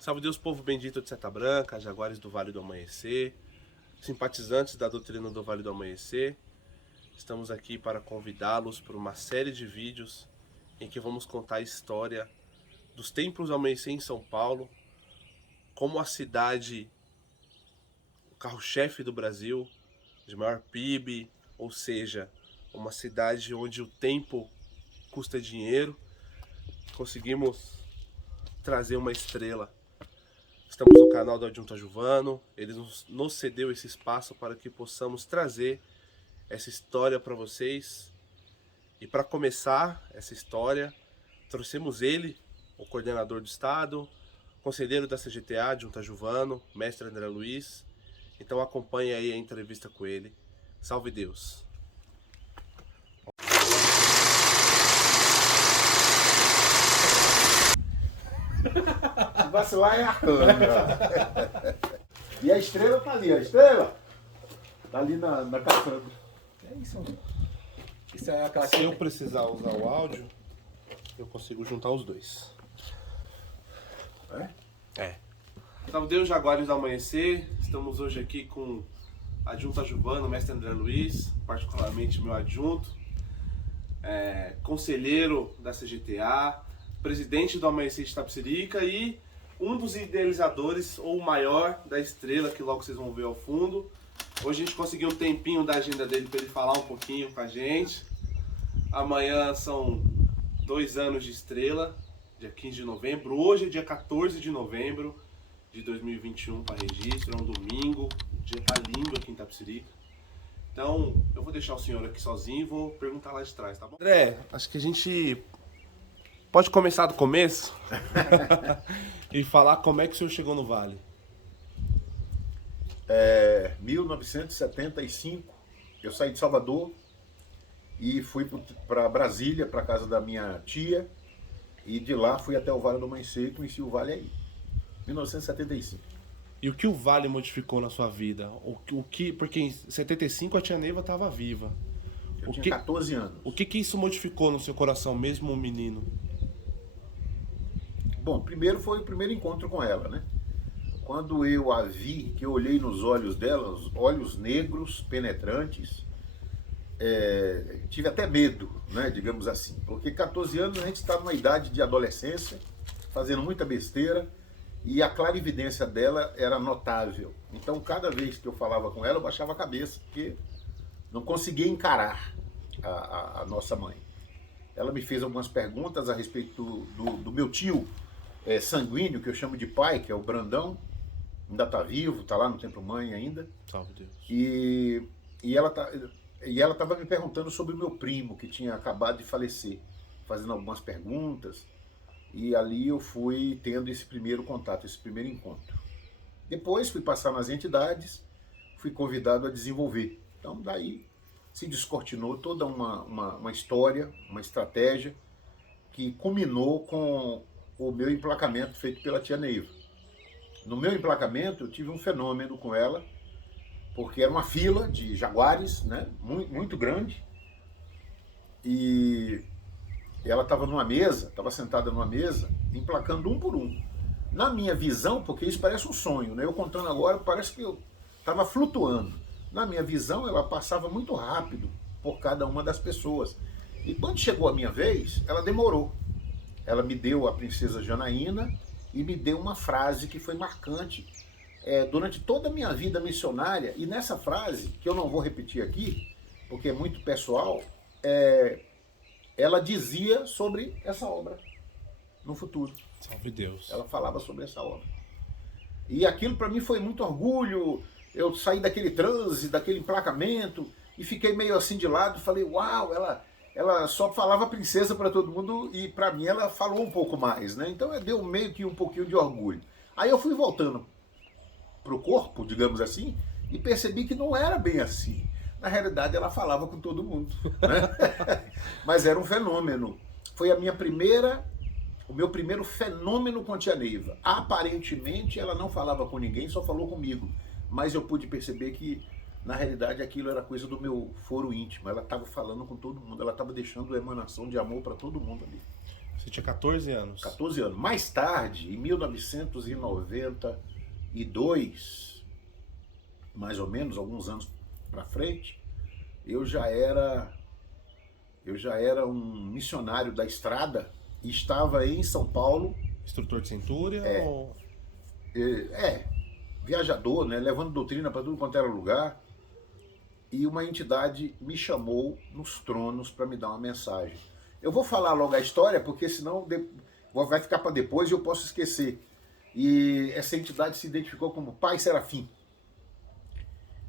Salve Deus, povo bendito de Seta Branca, jaguares do Vale do Amanhecer, simpatizantes da doutrina do Vale do Amanhecer. Estamos aqui para convidá-los para uma série de vídeos em que vamos contar a história dos templos do amanhecer em São Paulo, como a cidade, o carro-chefe do Brasil, de maior PIB, ou seja, uma cidade onde o tempo custa dinheiro, conseguimos trazer uma estrela. Estamos no canal do Adjunto Ajuvano, ele nos cedeu esse espaço para que possamos trazer essa história para vocês. E para começar essa história, trouxemos ele, o coordenador do estado, conselheiro da CGTA, Adjunto Ajuvano, mestre André Luiz. Então acompanhe aí a entrevista com ele. Salve Deus! Vacilar é a câmera. E a estrela tá ali, a estrela tá ali na caçamba. É isso. Isso é aquela Se eu precisar usar o áudio, eu consigo juntar os dois. É. Salve Deus, jaguares do amanhecer. Estamos hoje aqui com Adjunto Ajuvano, mestre André Luiz, particularmente meu adjunto, conselheiro da CGTA, presidente do Amanhecer de Itapecerica e um dos idealizadores, ou o maior, da estrela, que logo vocês vão ver ao fundo. Hoje a gente conseguiu um tempinho da agenda dele para ele falar um pouquinho com a gente. Amanhã são 2 anos de estrela, dia 15 de novembro. Hoje é dia 14 de novembro de 2021 para registro, é um domingo, o dia tá lindo aqui em Itapecerica. Então, eu vou deixar o senhor aqui sozinho e vou perguntar lá de trás, tá bom? André, acho que a gente pode começar do começo e falar como é que o senhor chegou no Vale. 1975, eu saí de Salvador e fui para Brasília, para casa da minha tia, e de lá fui até o Vale do Amanhecer e conheci o Vale aí, 1975. E o que o Vale modificou na sua vida? Porque em 75 a tia Neiva estava viva. Eu tinha 14 anos. O que isso modificou no seu coração, mesmo um menino? Bom, primeiro foi o primeiro encontro com ela, né? Quando eu a vi, que eu olhei nos olhos dela, os olhos negros, penetrantes, tive até medo, né, digamos assim. Porque 14 anos a gente está numa idade de adolescência, fazendo muita besteira, e a clarividência dela era notável. Então, cada vez que eu falava com ela, eu baixava a cabeça, porque não conseguia encarar a nossa mãe. Ela me fez algumas perguntas a respeito do meu tio sanguíneo, que eu chamo de pai, que é o Brandão. Ainda está vivo, está lá no Templo Mãe ainda. Salve Deus. E ela estava me perguntando sobre o meu primo, que tinha acabado de falecer, fazendo algumas perguntas. E ali eu fui tendo esse primeiro contato, esse primeiro encontro. Depois fui passar nas entidades, fui convidado a desenvolver. Então daí se descortinou toda uma história, uma estratégia, que culminou com o meu emplacamento feito pela tia Neiva. No meu emplacamento eu tive um fenômeno com ela, porque era uma fila de jaguares, né, muito, muito grande, e ela estava numa mesa, estava sentada numa mesa, emplacando um por um. Na minha visão, porque isso parece um sonho, né, eu contando agora, parece que eu estava flutuando. Na minha visão, ela passava muito rápido por cada uma das pessoas. E quando chegou a minha vez, ela demorou. Ela me deu a princesa Janaína e me deu uma frase que foi marcante durante toda a minha vida missionária. E nessa frase, que eu não vou repetir aqui, porque é muito pessoal, ela dizia sobre essa obra no futuro. Salve Deus. Ela falava sobre essa obra. E aquilo para mim foi muito orgulho. Eu saí daquele transe, daquele emplacamento, e fiquei meio assim de lado, falei, uau, ela só falava princesa para todo mundo, e para mim ela falou um pouco mais, né? Então deu meio que um pouquinho de orgulho. Aí eu fui voltando pro corpo, digamos assim, e percebi que não era bem assim. Na realidade ela falava com todo mundo, né? Mas era um fenômeno. Foi o meu primeiro fenômeno com a tia Neiva. Aparentemente ela não falava com ninguém, só falou comigo. Mas eu pude perceber que, na realidade, aquilo era coisa do meu foro íntimo. Ela estava falando com todo mundo, ela estava deixando emanação de amor para todo mundo ali. Você tinha 14 anos. 14 anos. Mais tarde, em 1992, mais ou menos, alguns anos para frente, eu já era um missionário da estrada e estava em São Paulo. Instrutor de centúria? Ou... Viajador, né, levando doutrina para tudo quanto era lugar. E uma entidade me chamou nos tronos para me dar uma mensagem. Eu vou falar logo a história, porque senão vai ficar para depois e eu posso esquecer. E essa entidade se identificou como Pai Serafim.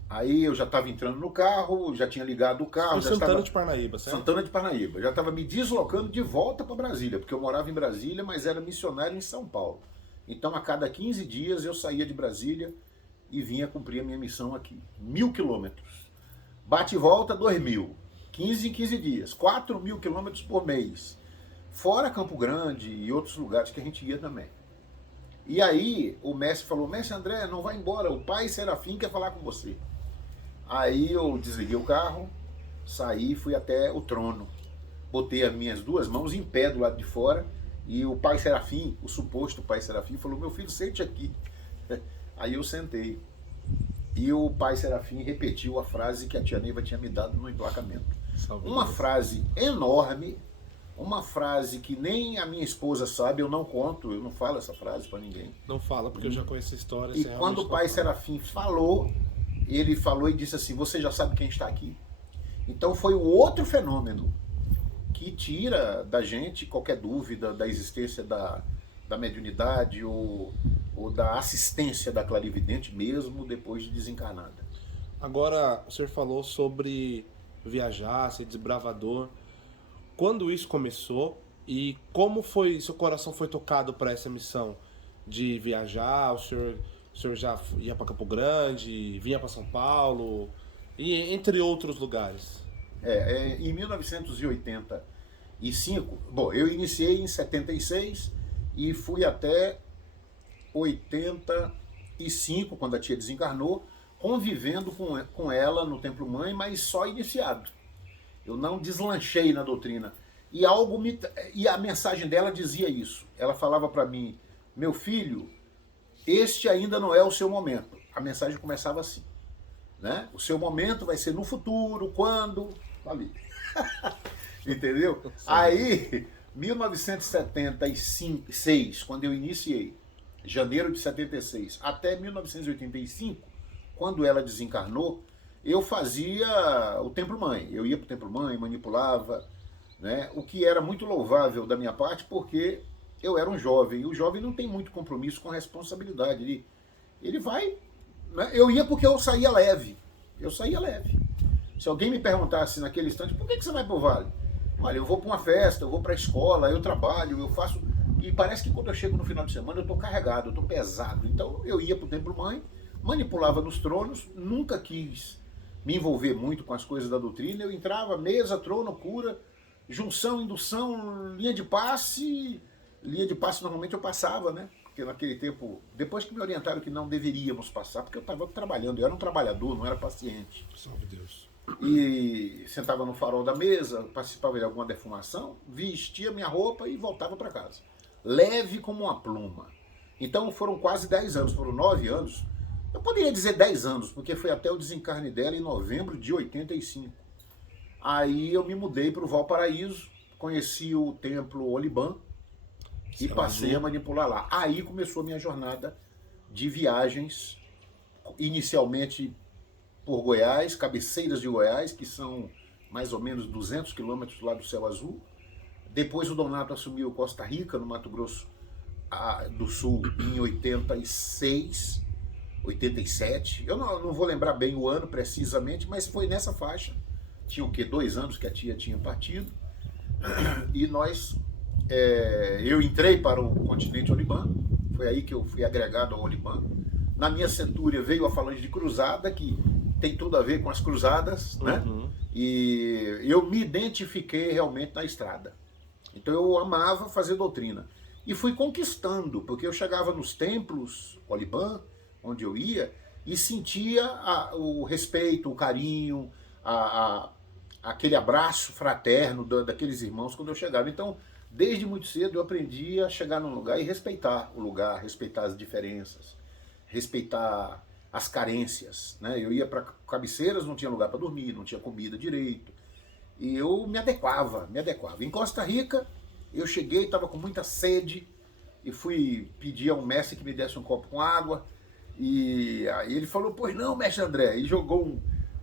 Aí eu já estava entrando no carro, já tinha ligado o carro. Foi Santana de Parnaíba, certo? Santana de Parnaíba. Já estava me deslocando de volta para Brasília, porque eu morava em Brasília, mas era missionário em São Paulo. Então a cada 15 dias eu saía de Brasília e vinha cumprir a minha missão aqui. 1.000 quilômetros. Bate e volta, 2.000. 15 em 15 dias. 4.000 quilômetros por mês. Fora Campo Grande e outros lugares que a gente ia também. E aí o mestre falou, mestre André, não vai embora, o Pai Serafim quer falar com você. Aí eu desliguei o carro, saí e fui até o trono. Botei as minhas duas mãos em pé do lado de fora e o Pai Serafim, o suposto Pai Serafim, falou, meu filho, sente aqui. Aí eu sentei. E o Pai Serafim repetiu a frase que a tia Neiva tinha me dado no emplacamento. Uma frase enorme, uma frase que nem a minha esposa sabe, eu não conto, eu não falo essa frase para ninguém. Não fala, porque eu já conheço a história. E quando o Pai Serafim falou, ele falou e disse assim, você já sabe quem está aqui? Então foi o outro fenômeno que tira da gente qualquer dúvida da existência da mediunidade ou da assistência da clarividente mesmo depois de desencarnada. Agora, o senhor falou sobre viajar, ser desbravador. Quando isso começou e como foi, seu coração foi tocado para essa missão de viajar? O senhor já ia para Campo Grande, vinha para São Paulo, e entre outros lugares? Em 1985, bom, eu iniciei em 76 e fui até 85, quando a tia desencarnou, convivendo com ela no Templo Mãe, mas só iniciado. Eu não deslanchei na doutrina. E a mensagem dela dizia isso. Ela falava para mim, meu filho, este ainda não é o seu momento. A mensagem começava assim, né? O seu momento vai ser no futuro, quando... Ali. Entendeu? Aí, 1976, quando eu iniciei, janeiro de 76, até 1985, quando ela desencarnou, eu fazia o Templo Mãe. Eu ia para o Templo Mãe, manipulava, né? O que era muito louvável da minha parte, porque eu era um jovem, e o jovem não tem muito compromisso com responsabilidade. Ele vai... Né? Eu ia porque eu saía leve. Se alguém me perguntasse naquele instante, por que você vai para o Vale? Olha, eu vou para uma festa, eu vou para a escola, eu trabalho, eu faço... E parece que quando eu chego no final de semana eu estou carregado, eu estou pesado. Então eu ia para o Templo Mãe, manipulava nos tronos, nunca quis me envolver muito com as coisas da doutrina. Eu entrava, mesa, trono, cura, junção, indução, linha de passe. Linha de passe normalmente eu passava, né? Porque naquele tempo, depois que me orientaram que não deveríamos passar, porque eu estava trabalhando, eu era um trabalhador, não era paciente. Salve Deus. E sentava no farol da mesa, participava de alguma defumação, vestia minha roupa e voltava para casa. Leve como uma pluma. Então foram quase 10 anos, foram 9 anos. Eu poderia dizer 10 anos, porque foi até o desencarne dela em novembro de 85. Aí eu me mudei para o Valparaíso, conheci o templo Olibã e passei a manipular lá. Aí começou a minha jornada de viagens, inicialmente por Goiás, Cabeceiras de Goiás, que são mais ou menos 200 quilômetros lá do Céu Azul. Depois o Donato assumiu Costa Rica, no Mato Grosso do Sul, em 86, 87. Eu não vou lembrar bem o ano precisamente, mas foi nessa faixa. Tinha o quê? 2 anos que a tia tinha partido. E eu entrei para o continente Olibã. Foi aí que eu fui agregado ao Olibã. Na minha centúria veio a falange de cruzada, que tem tudo a ver com as cruzadas, né? E eu me identifiquei realmente na estrada. Então eu amava fazer doutrina. E fui conquistando, porque eu chegava nos templos Olibã, onde eu ia, e sentia o respeito, o carinho, aquele abraço fraterno daqueles irmãos quando eu chegava. Então, desde muito cedo eu aprendi a chegar num lugar e respeitar o lugar, respeitar as diferenças, respeitar as carências, né? Eu ia para cabeceiras, não tinha lugar para dormir, não tinha comida direito, e eu me adequava. Em Costa Rica, eu cheguei, estava com muita sede, e fui pedir ao mestre que me desse um copo com água, e aí ele falou, pois não, mestre André, e jogou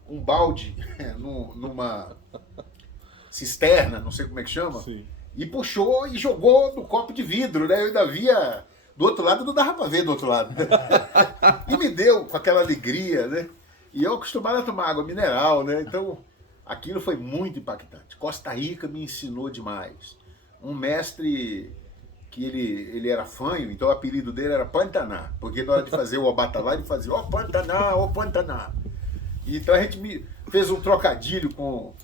um balde numa cisterna, não sei como é que chama, Sim. e puxou e jogou no copo de vidro, né? Eu ainda via do outro lado, não dava para ver do outro lado. E me deu com aquela alegria, né? E eu acostumado a tomar água mineral, né? Então, aquilo foi muito impactante. Costa Rica me ensinou demais. Um mestre que ele era fanho, então o apelido dele era Pantaná, porque na hora de fazer o Obatalá, ele fazia, ó Pantaná, ó Pantaná. Então a gente fez um trocadilho com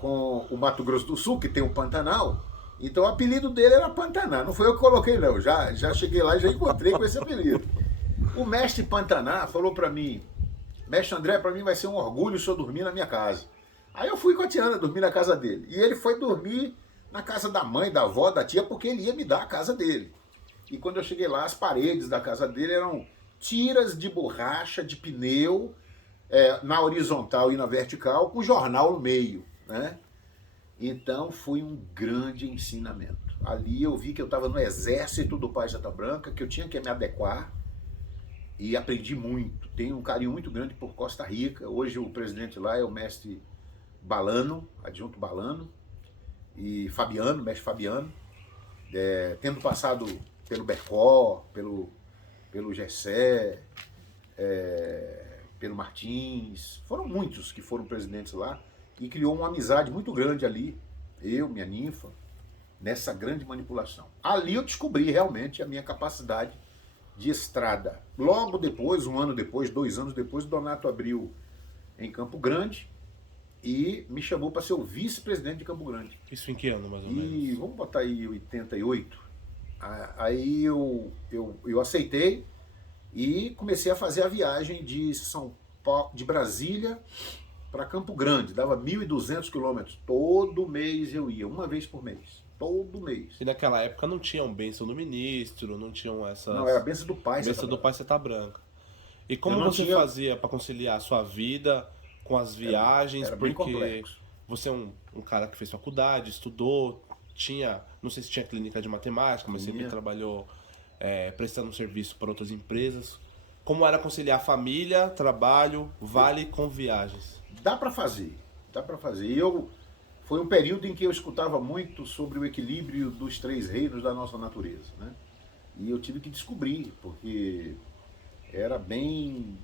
o Mato Grosso do Sul, que tem o Pantanal, então o apelido dele era Pantaná. Não foi eu que coloquei, não. Já cheguei lá e já encontrei com esse apelido. O mestre Pantaná falou para mim, mestre André, para mim vai ser um orgulho se eu dormir na minha casa. Aí eu fui com a Tiana dormir na casa dele. E ele foi dormir na casa da mãe, da avó, da tia, porque ele ia me dar a casa dele. E quando eu cheguei lá, as paredes da casa dele eram tiras de borracha, de pneu, na horizontal e na vertical, com jornal no meio, né? Então foi um grande ensinamento. Ali eu vi que eu estava no exército do Pai Seta Branca, que eu tinha que me adequar, e aprendi muito. Tenho um carinho muito grande por Costa Rica. Hoje o presidente lá é o mestre Balano, adjunto Balano, e Fabiano, mestre Fabiano, tendo passado pelo Bercó, pelo Gessé, pelo Martins, foram muitos que foram presidentes lá, e criou uma amizade muito grande ali, eu, minha ninfa, nessa grande manipulação. Ali eu descobri realmente a minha capacidade de estrada. Logo depois, um ano depois, 2 anos depois, o Donato abriu em Campo Grande e me chamou para ser o vice-presidente de Campo Grande. Isso em que ano, mais ou E menos? vamos botar aí 88. Aí eu aceitei e comecei a fazer a viagem de São Paulo, de Brasília para Campo Grande. Dava 1.200 quilômetros. Todo mês eu ia, uma vez por mês. Todo mês. E naquela época não tinham bênção do ministro, não tinham essas... Não, era a benção do pai. Bênção do Pai Seta Branca. E como Eu não você tinha- fazia para conciliar a sua vida com as viagens? era bem Porque complexo. você é um cara que fez faculdade, estudou, não sei se tinha clínica de matemática, mas sempre Tinha. trabalhou prestando serviço para outras empresas. Como era conciliar família, trabalho, vale com viagens? Dá para fazer. Foi um período em que eu escutava muito sobre o equilíbrio dos 3 reinos da nossa natureza, né? E eu tive que descobrir, porque era bem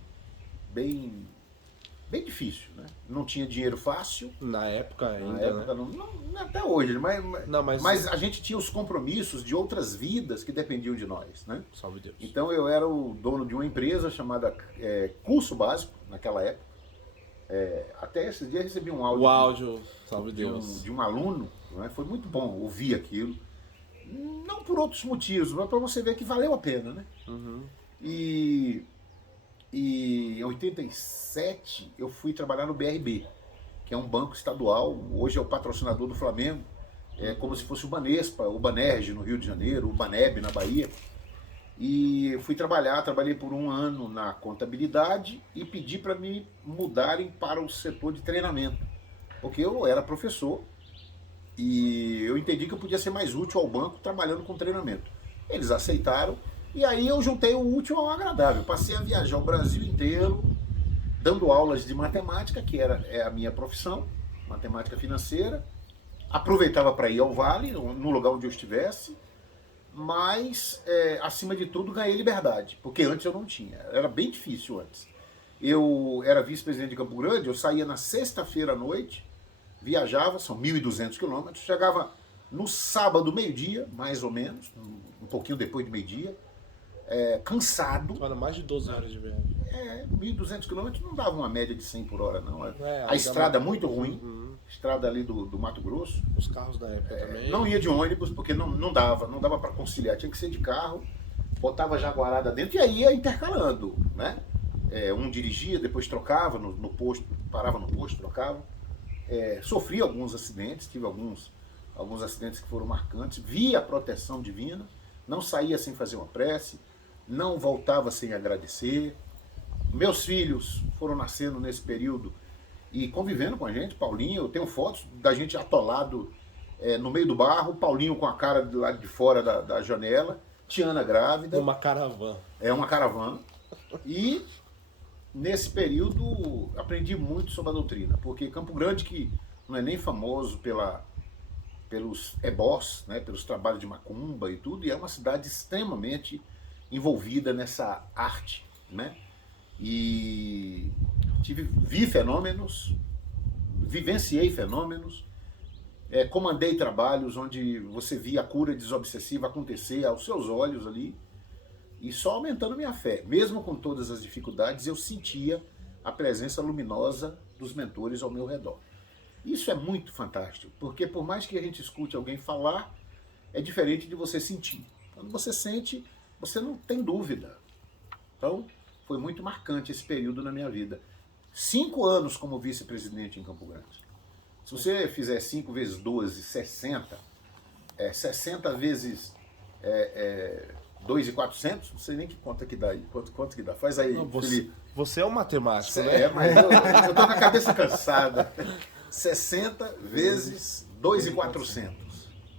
difícil, né? Não tinha dinheiro fácil, Na época ainda, na época, né? não até hoje, Não, mas- mas a gente tinha os compromissos de outras vidas que dependiam de nós, né? Salve Deus. Então eu era o dono de uma empresa chamada Curso Básico, naquela época. Até esse dia eu recebi um áudio, O áudio, salve de Deus. de um aluno, né? Foi muito bom ouvir aquilo. Não por outros motivos, mas para você ver que valeu a pena, né? Uhum. E em 87 eu fui trabalhar no BRB, que é um banco estadual, hoje é o patrocinador do Flamengo, como se fosse o Banespa, o Banerj no Rio de Janeiro, o Baneb na Bahia. E fui trabalhei por 1 ano na contabilidade e pedi para me mudarem para o setor de treinamento, porque eu era professor e eu entendi que eu podia ser mais útil ao banco trabalhando com treinamento. Eles aceitaram e aí eu juntei o útil ao agradável. Passei a viajar o Brasil inteiro, dando aulas de matemática, que é a minha profissão, matemática financeira. Aproveitava para ir ao Vale, no lugar onde eu estivesse, mas, acima de tudo, ganhei liberdade, porque antes eu não tinha. Era bem difícil antes. Eu era vice-presidente de Campo Grande, eu saía na sexta-feira à noite, viajava, são 1.200 quilômetros, chegava no sábado, meio-dia, mais ou menos, um pouquinho depois de meio-dia, cansado. Olha, mais de 12 horas de viagem. 1.200 quilômetros não dava uma média de 100 por hora, não. ainda A estrada mais- muito ruim, Uhum. estrada ali do Mato Grosso. Os carros da época também. Não ia de ônibus, porque não dava para conciliar, tinha que ser de carro, botava jaguarada dentro e aí ia intercalando, né? Um dirigia, depois trocava no posto, parava no posto, trocava. Sofri alguns acidentes, tive alguns alguns acidentes que foram marcantes, vi a proteção divina, não saía sem fazer uma prece, não voltava sem agradecer. Meus filhos foram nascendo nesse período e convivendo com a gente. Paulinho, eu tenho fotos da gente atolado no meio do barro, Paulinho com a cara do lado de fora da janela, Tiana grávida. Uma caravana. É uma caravana. E nesse período aprendi muito sobre a doutrina, porque Campo Grande, que não é nem famoso pelos ebós, né, pelos trabalhos de macumba e tudo, e é uma cidade extremamente envolvida nessa arte, né? E vi fenômenos, vivenciei fenômenos, comandei trabalhos onde você via a cura desobsessiva acontecer aos seus olhos ali, e só aumentando minha fé. Mesmo com todas as dificuldades, eu sentia a presença luminosa dos mentores ao meu redor. Isso é muito fantástico, porque por mais que a gente escute alguém falar, é diferente de você sentir. Quando você sente, você não tem dúvida. Então, foi muito marcante esse período na minha vida. 5 anos como vice-presidente em Campo Grande. Se você fizer 5 vezes 12, 60, 60 vezes 2.400, não sei nem que conta que dá aí. Quanto que dá? Faz aí, não, Felipe. Você é um matemático, né? É, mas eu tô com a cabeça cansada. 60 vezes 2.400.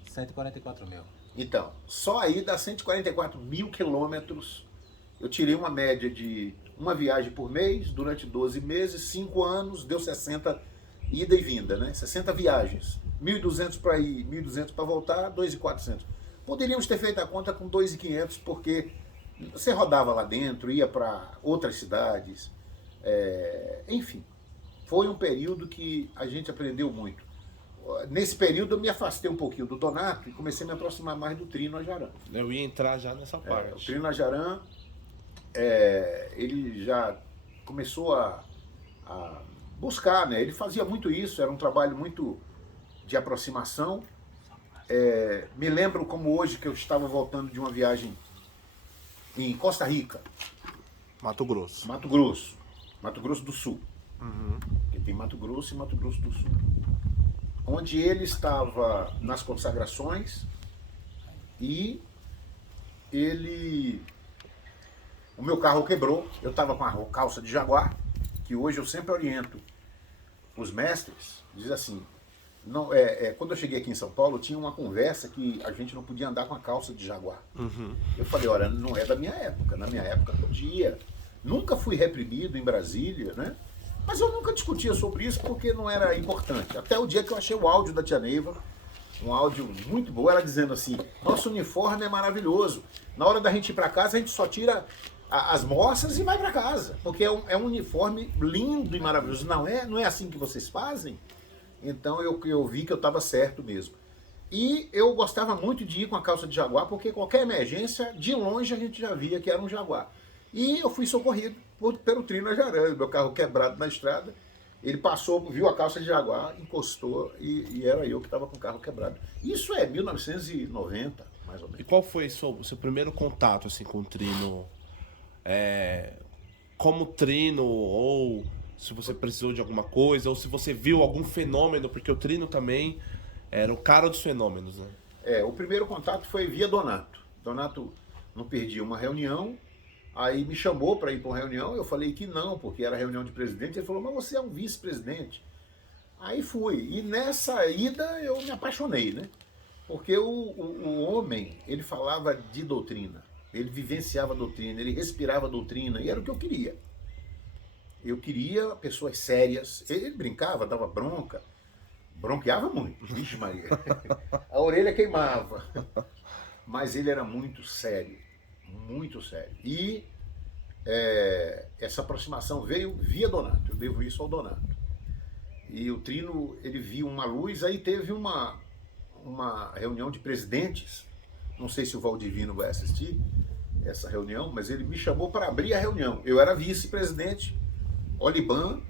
144 mil. Então, só aí dá 144 mil quilômetros. Eu tirei uma média de uma viagem por mês, durante 12 meses, 5 anos, deu 60 ida e vinda, né? 60 viagens. 1.200 para ir, 1.200 para voltar, 2.400. Poderíamos ter feito a conta com 2.500, porque você rodava lá dentro, ia para outras cidades, enfim. Foi um período que a gente aprendeu muito. Nesse período eu me afastei um pouquinho do Donato e comecei a me aproximar mais do Trino Ajaran. Eu ia entrar já nessa parte. O Trino Ajaran, ele já começou a buscar, né? Ele fazia muito isso, era um trabalho muito de aproximação. Me lembro como hoje que eu estava voltando de uma viagem em Costa Rica. Mato Grosso. Mato Grosso do Sul. Uhum. Porque tem Mato Grosso e Mato Grosso do Sul. Onde ele estava nas consagrações e o meu carro quebrou, eu estava com a calça de Jaguar, que hoje eu sempre oriento os mestres, diz assim, não, quando eu cheguei aqui em São Paulo, tinha uma conversa que a gente não podia andar com a calça de Jaguar. Uhum. Eu falei, olha, não é da minha época, na minha época podia. Nunca fui reprimido em Brasília, né? Mas eu nunca discutia sobre isso porque não era importante. Até o dia que eu achei o áudio da tia Neiva, um áudio muito bom, ela dizendo assim, nosso uniforme é maravilhoso. Na hora da gente ir para casa, a gente só tira as moças e vai para casa. Porque é um uniforme lindo e maravilhoso. Não é assim que vocês fazem? Então eu vi que eu estava certo mesmo. E eu gostava muito de ir com a calça de Jaguar, porque qualquer emergência, de longe a gente já via que era um Jaguar. E eu fui socorrido pelo Trino Ajaran, meu carro quebrado na estrada. Ele passou, viu a calça de Jaguar, encostou e era eu que estava com o carro quebrado. Isso é 1990, mais ou menos. E qual foi o seu primeiro contato assim, com o Trino? Como Trino, ou se você precisou de alguma coisa, ou se você viu algum fenômeno, porque o Trino também era o cara dos fenômenos, né? O primeiro contato foi via Donato. Donato não perdia uma reunião. Aí me chamou para ir para uma reunião, eu falei que não, porque era reunião de presidente. Ele falou, mas você é um vice-presidente. Aí fui. E nessa ida eu me apaixonei, né? Porque o homem, ele falava de doutrina, ele vivenciava a doutrina, ele respirava a doutrina, e era o que eu queria. Eu queria pessoas sérias. Ele brincava, dava bronca, bronqueava muito, vixe Maria. A orelha queimava. Mas ele era muito sério. Muito sério. E essa aproximação veio via Donato. Eu devo isso ao Donato. E o Trino, ele viu uma luz. Aí teve uma reunião de presidentes. Não sei se o Valdivino vai assistir essa reunião, mas ele me chamou para abrir a reunião. Eu era vice-presidente, Oliban,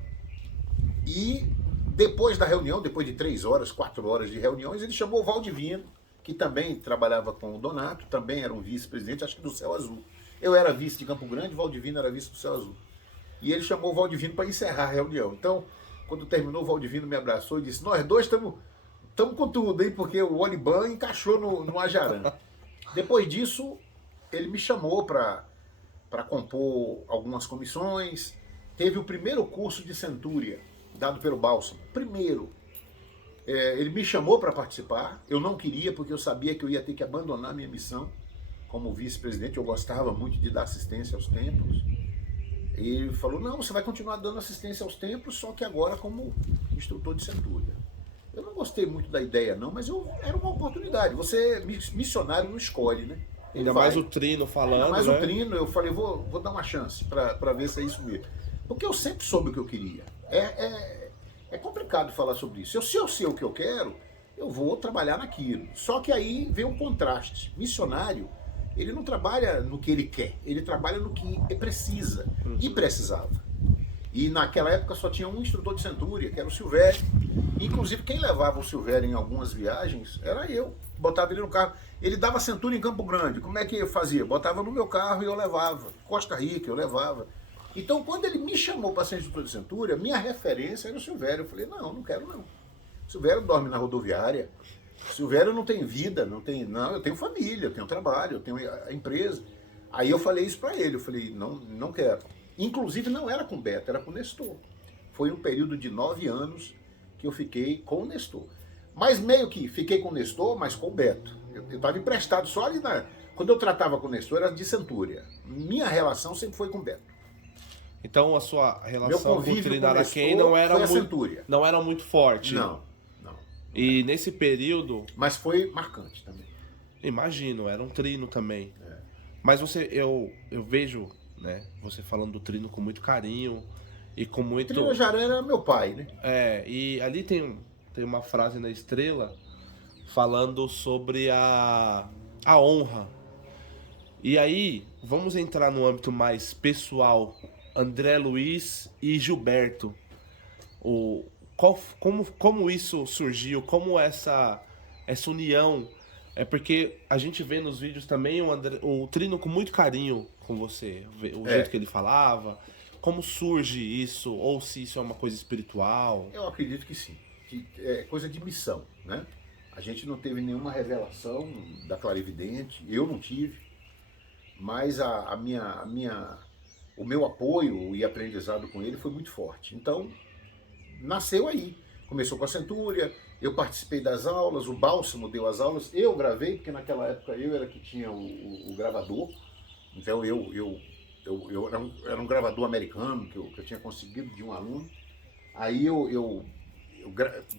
e depois da reunião, depois de 3 horas, 4 horas de reuniões, ele chamou o Valdivino, que também trabalhava com o Donato, também era um vice-presidente, acho que do Céu Azul. Eu era vice de Campo Grande, o Valdivino era vice do Céu Azul. E ele chamou o Valdivino para encerrar a reunião. Então, quando terminou, o Valdivino me abraçou e disse, nós dois estamos Estamos com tudo, hein? Porque o Oliban encaixou no Ajaran. Depois disso, ele me chamou para compor algumas comissões. Teve o primeiro curso de Centúria, dado pelo Bálsamo. Primeiro. Ele me chamou para participar. Eu não queria, porque eu sabia que eu ia ter que abandonar minha missão como vice-presidente. Eu gostava muito de dar assistência aos templos. E ele falou, não, você vai continuar dando assistência aos templos, só que agora como instrutor de Centúria. Eu não gostei muito da ideia, não, mas era uma oportunidade. Você, missionário, não escolhe, né? Ainda mais o Trino falando, ainda mais né? o Trino, eu falei, vou dar uma chance para ver se é isso mesmo. Porque eu sempre soube o que eu queria. É complicado falar sobre isso. Se eu sei o que eu quero, eu vou trabalhar naquilo. Só que aí vem um contraste. Missionário, ele não trabalha no que ele quer, ele trabalha no que precisa. E precisava. E naquela época só tinha um instrutor de Centúria, que era o Silvério. Inclusive, quem levava o Silvério em algumas viagens era eu. Botava ele no carro. Ele dava Centúria em Campo Grande. Como é que eu fazia? Botava no meu carro e eu levava. Costa Rica, eu levava. Então, quando ele me chamou para ser instrutor de Centúria, minha referência era o Silvério. Eu falei, não quero não. O Silvério dorme na rodoviária. O Silvério não tem vida, não, eu tenho família, eu tenho trabalho, eu tenho a empresa. Aí eu falei isso para ele, eu falei, não quero. Inclusive não era com o Beto, era com o Nestor. Foi um período de 9 anos que eu fiquei com o Nestor. Mas meio que fiquei com o Nestor, mas com o Beto. Eu estava emprestado só ali quando eu tratava com o Nestor era de Centúria. Minha relação sempre foi com o Beto. Então a sua relação com o Trino Araquém não era muito forte. Não. E nesse período... Mas foi marcante também. Imagino, era um Trino também. Mas eu vejo, né, você falando do Trino com muito carinho e com muito... O Trino Ajaran era meu pai, né? E ali tem uma frase na Estrela falando sobre a honra. E aí, vamos entrar no âmbito mais pessoal. André Luiz e Gilberto. Como isso surgiu? Como essa união? É porque a gente vê nos vídeos também o Trino com muito carinho com você. O jeito que ele falava. Como surge isso? Ou se isso é uma coisa espiritual? Eu acredito que sim. Que é coisa de missão, né? A gente não teve nenhuma revelação da clarividente. Eu não tive. Mas o meu apoio e aprendizado com ele foi muito forte. Então, nasceu aí. Começou com a Centúria, eu participei das aulas, o Bálsamo deu as aulas, eu gravei, porque naquela época eu era que tinha o gravador. Então eu era um gravador americano que eu tinha conseguido de um aluno. Aí eu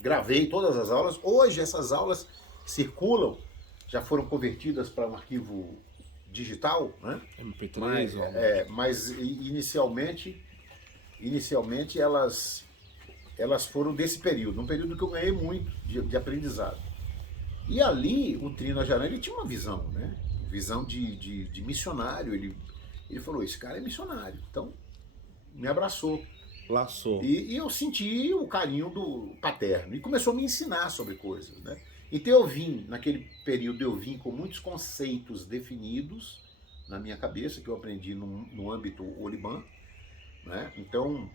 gravei todas as aulas. Hoje essas aulas circulam, já foram convertidas para um arquivo digital, né? MP3, mas inicialmente elas foram desse período, um período que eu ganhei muito de aprendizado. E ali o Trino Ajaran, ele tinha uma visão, né? Visão de missionário. Ele falou, esse cara é missionário, então me abraçou. Laçou. E eu senti o carinho do paterno e começou a me ensinar sobre coisas, né? Então naquele período eu vim com muitos conceitos definidos na minha cabeça, que eu aprendi no âmbito Oliban, né? Então,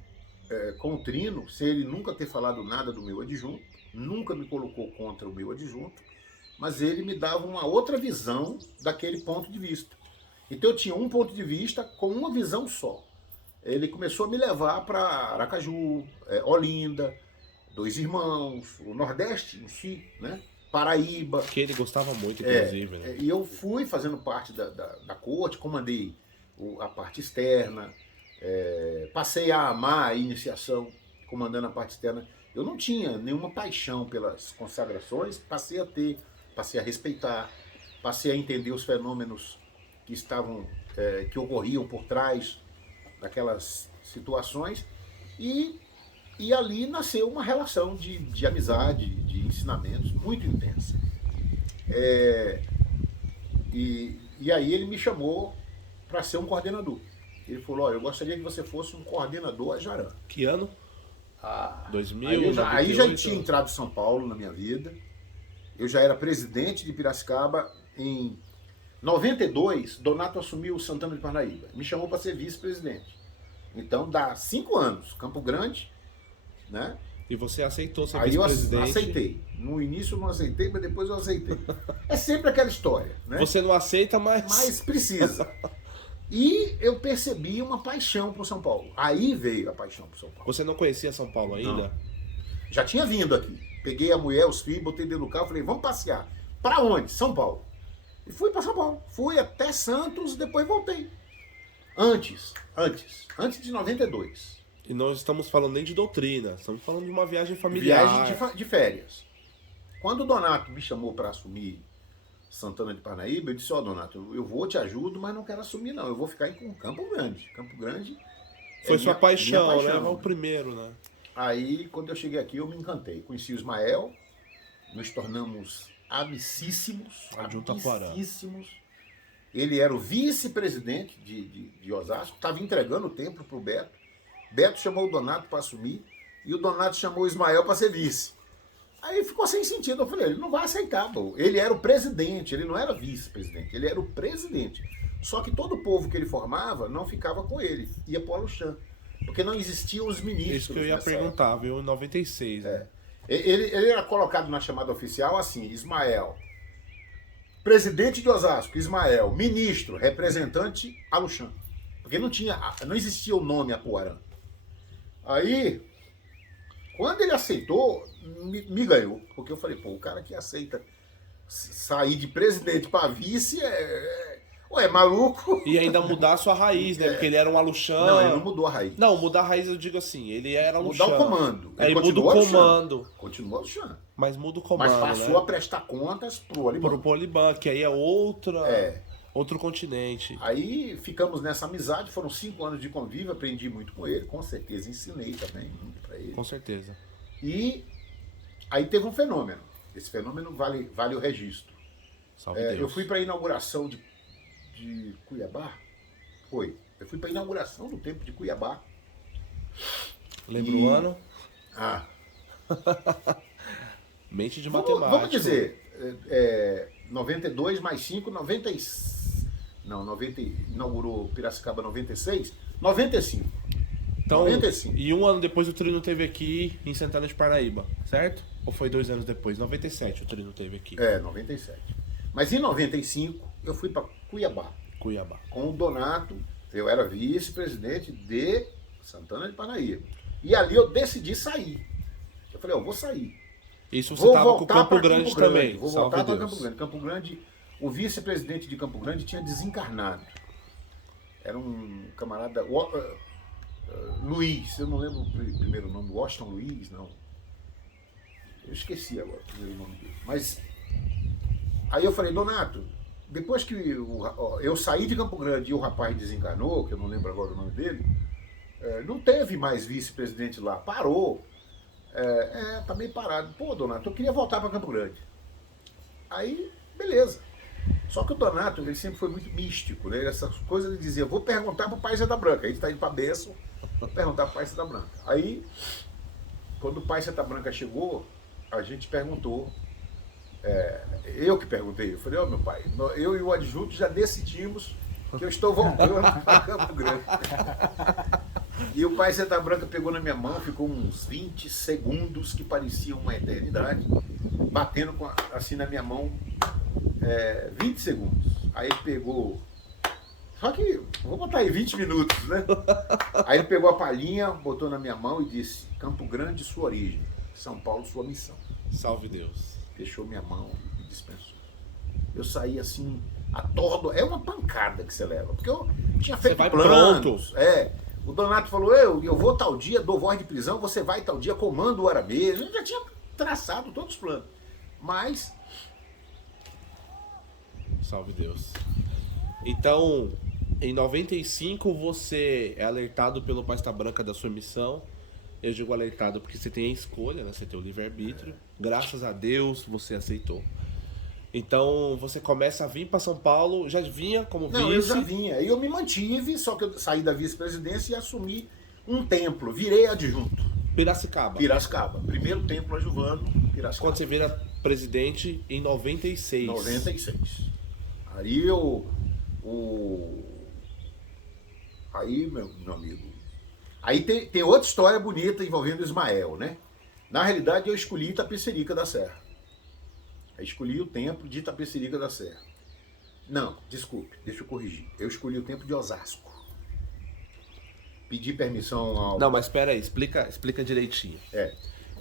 com o Trino, sem ele nunca ter falado nada do meu adjunto, nunca me colocou contra o meu adjunto, mas ele me dava uma outra visão daquele ponto de vista. Então eu tinha um ponto de vista com uma visão só. Ele começou a me levar para Aracaju, Olinda, Dois Irmãos, o Nordeste em si, né? Paraíba. Que ele gostava muito, inclusive. Né? E eu fui fazendo parte da corte, comandei a parte externa, passei a amar a iniciação, comandando a parte externa. Eu não tinha nenhuma paixão pelas consagrações, passei a respeitar, passei a entender os fenômenos que ocorriam por trás daquelas situações, e ali nasceu uma relação de amizade, de ensinamentos muito intensa. E aí ele me chamou para ser um coordenador. Ele falou, eu gostaria que você fosse um coordenador Ajaran. Que ano? 2000, aí já tinha entrado São Paulo na minha vida. Eu já era presidente de Piracicaba. Em 92, Donato assumiu Santana de Parnaíba. Me chamou para ser vice-presidente. Então dá 5 anos. Campo Grande, né? E você aceitou ser Aí eu vice-presidente. aceitei. No início eu não aceitei, mas depois eu aceitei. É sempre aquela história, né? Você não aceita, Mas precisa. E eu percebi uma paixão por São Paulo. Aí veio a paixão por São Paulo. Você não conhecia São Paulo ainda? Não. Já tinha vindo aqui. Peguei a mulher, os filhos, botei dentro do carro, falei, vamos passear. Pra onde? São Paulo. E fui pra São Paulo. Fui até Santos, depois voltei. Antes de 92. E nós estamos falando nem de doutrina, estamos falando de uma viagem familiar. Viagem de férias. Quando o Donato me chamou para assumir Santana de Parnaíba, eu disse, Donato, eu vou, te ajudo, mas não quero assumir não, eu vou ficar em Campo Grande. Campo Grande foi sua paixão, minha paixão, né? O primeiro, né? Aí, quando eu cheguei aqui, eu me encantei. Conheci o Ismael, nos tornamos amicíssimos. Ele era o vice-presidente de Osasco, estava entregando o templo para o Beto. Beto chamou o Donato para assumir e o Donato chamou o Ismael para ser vice. Aí ficou sem sentido. Eu falei, ele não vai aceitar, pô. Ele era o presidente, ele não era vice-presidente, ele era o presidente. Só que todo o povo que ele formava não ficava com ele, ia para o Aluxan, porque não existiam os ministros. Isso que eu ia perguntar, viu? Em 96. Né? Ele era colocado na chamada oficial assim, Ismael, presidente de Osasco, Ismael, ministro, representante, Aluxan. Porque não existia o nome Apuarã. Aí, quando ele aceitou, me ganhou. Porque eu falei, pô, o cara que aceita sair de presidente para vice é maluco. E ainda mudar a sua raiz, né? Porque ele era um Aluxan. Não, ele não mudou a raiz. Não, mudar a raiz eu digo assim, ele era Aluxan. Mudar o comando. Aí muda o comando. Continua Aluxan. Mas muda o comando, mas passou a prestar contas pro Oliban. Pro Poliban, que aí é outro continente. Aí ficamos nessa amizade, foram 5 anos de convívio, aprendi muito com ele, com certeza ensinei também muito para ele. Com certeza. E aí teve um fenômeno. Esse fenômeno vale o registro. Salve Deus. Eu fui para a inauguração de Cuiabá. Eu fui para a inauguração do templo de Cuiabá. Lembra o ano? Ah. Mente de matemática. Vamos dizer, 92 mais 5, 96. Não, inaugurou Piracicaba 96, 95. Então, 95. E um ano depois o Trino teve aqui em Santana de Parnaíba, certo? Ou foi 2 anos depois? 97 o Trino teve aqui. 97. Mas em 95 eu fui para Cuiabá. Com o Donato, eu era vice-presidente de Santana de Parnaíba. E ali eu decidi sair. Eu falei, eu vou sair. Isso você estava com o Campo Grande também. Vou voltar para Campo Grande. Campo Grande, o vice-presidente de Campo Grande tinha desencarnado. Era um camarada, Luiz, eu não lembro o primeiro nome, Washington Luiz, não. Eu esqueci agora o primeiro nome dele. Mas aí eu falei, Donato, depois que eu saí de Campo Grande e o rapaz desencarnou, que eu não lembro agora o nome dele, não teve mais vice-presidente lá, parou. Tá meio parado. Pô, Donato, eu queria voltar para Campo Grande. Aí, beleza. Só que o Donato, ele sempre foi muito místico, né? Essas coisas ele dizia, vou perguntar pro Pai Seta Branca. Aí está indo para Benção, vou perguntar pro Pai Seta Branca. Aí, quando o Pai Seta Branca chegou, a gente perguntou, eu que perguntei, eu falei, meu pai, eu e o adjunto já decidimos que eu estou voltando para Campo Grande. E o Pai Seta Branca pegou na minha mão, ficou uns 20 segundos que pareciam uma eternidade, batendo assim na minha mão, 20 segundos. Aí ele pegou, só que, vou botar aí 20 minutos, né? Aí ele pegou a palhinha, botou na minha mão e disse, Campo Grande, sua origem, São Paulo, sua missão. Salve Deus. Fechou minha mão e dispensou. Eu saí assim, é uma pancada que você leva, porque eu tinha feito planos. O Donato falou, eu vou tal dia, dou voz de prisão, você vai tal dia, comando o Arabê. Eu já tinha traçado todos os planos. Mas... Salve Deus. Então, em 95 você é alertado pelo Pai Seta Branca da sua missão. Eu digo alertado porque você tem a escolha, né? Você tem o livre-arbítrio. Graças a Deus você aceitou. Então você começa a vir para São Paulo, já vinha como vice? Não, eu já vinha. Eu me mantive, só que eu saí da vice-presidência e assumi um templo, virei adjunto. Piracicaba. Primeiro templo adjuvando, Piracicaba. Quando você vira presidente em 96. 96. Aí Aí, meu amigo... Aí tem outra história bonita envolvendo o Ismael, né? Na realidade, eu escolhi Itapecerica da Serra. Eu escolhi o templo de Itapecerica da Serra. Não, desculpe, deixa eu corrigir. Eu escolhi o templo de Osasco. Pedi permissão ao... Não, mas espera aí, explica direitinho.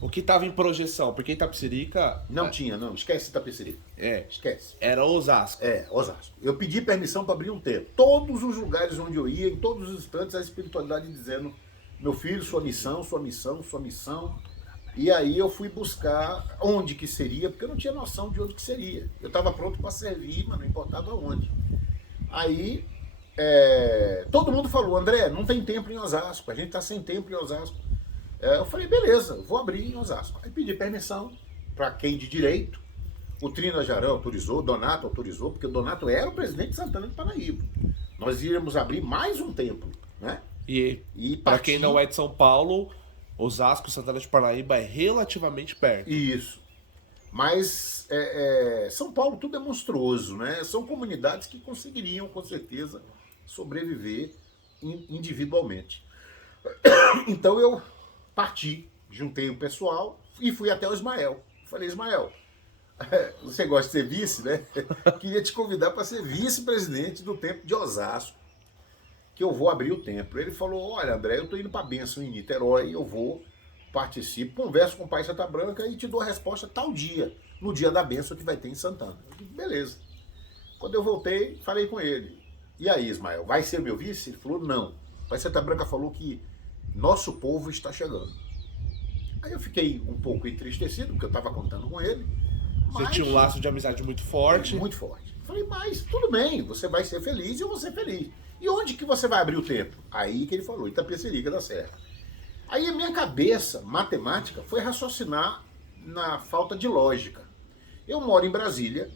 O que estava em projeção? Porque Itapecerica... Não tinha, não. Esquece Itapecerica. Esquece. Era Osasco. Osasco. Eu pedi permissão para abrir um templo. Todos os lugares onde eu ia, em todos os instantes, a espiritualidade dizendo: meu filho, sua missão, sua missão, sua missão. E aí eu fui buscar onde que seria, porque eu não tinha noção de onde que seria. Eu estava pronto para servir, mas não importava onde. Aí todo mundo falou: André, não tem templo em Osasco, a gente está sem templo em Osasco. Eu falei: beleza, vou abrir em Osasco. Aí pedi permissão para quem de direito. O Trina Jarão autorizou, Donato autorizou, porque o Donato era o presidente de Santana de Parnaíba. Nós íamos abrir mais um templo, né? E para quem não é de São Paulo, Osasco e Santana de Parnaíba é relativamente perto. Isso. Mas São Paulo tudo é monstruoso, né? São comunidades que conseguiriam, com certeza, sobreviver individualmente. Então eu parti, juntei o pessoal e fui até o Ismael. Falei: Ismael, você gosta de ser vice, né? Queria te convidar para ser vice-presidente do templo de Osasco, que eu vou abrir o templo. Ele falou: olha, André, eu estou indo para a bênção em Niterói, eu vou, participo, converso com o Pai Santa Branca e te dou a resposta tal dia, no dia da bênção que vai ter em Santana. Eu disse: beleza. Quando eu voltei, falei com ele: e aí, Ismael, vai ser meu vice? Ele falou: não. O Pai Santa Branca falou que nosso povo está chegando. Aí eu fiquei um pouco entristecido, porque eu estava contando com ele. Você tinha um laço de amizade muito forte. Muito forte. Falei: mas tudo bem, você vai ser feliz e eu vou ser feliz. E onde que você vai abrir o templo? Aí que ele falou: Itapecerica da Serra. Aí a minha cabeça matemática foi raciocinar na falta de lógica. Eu moro em Brasília,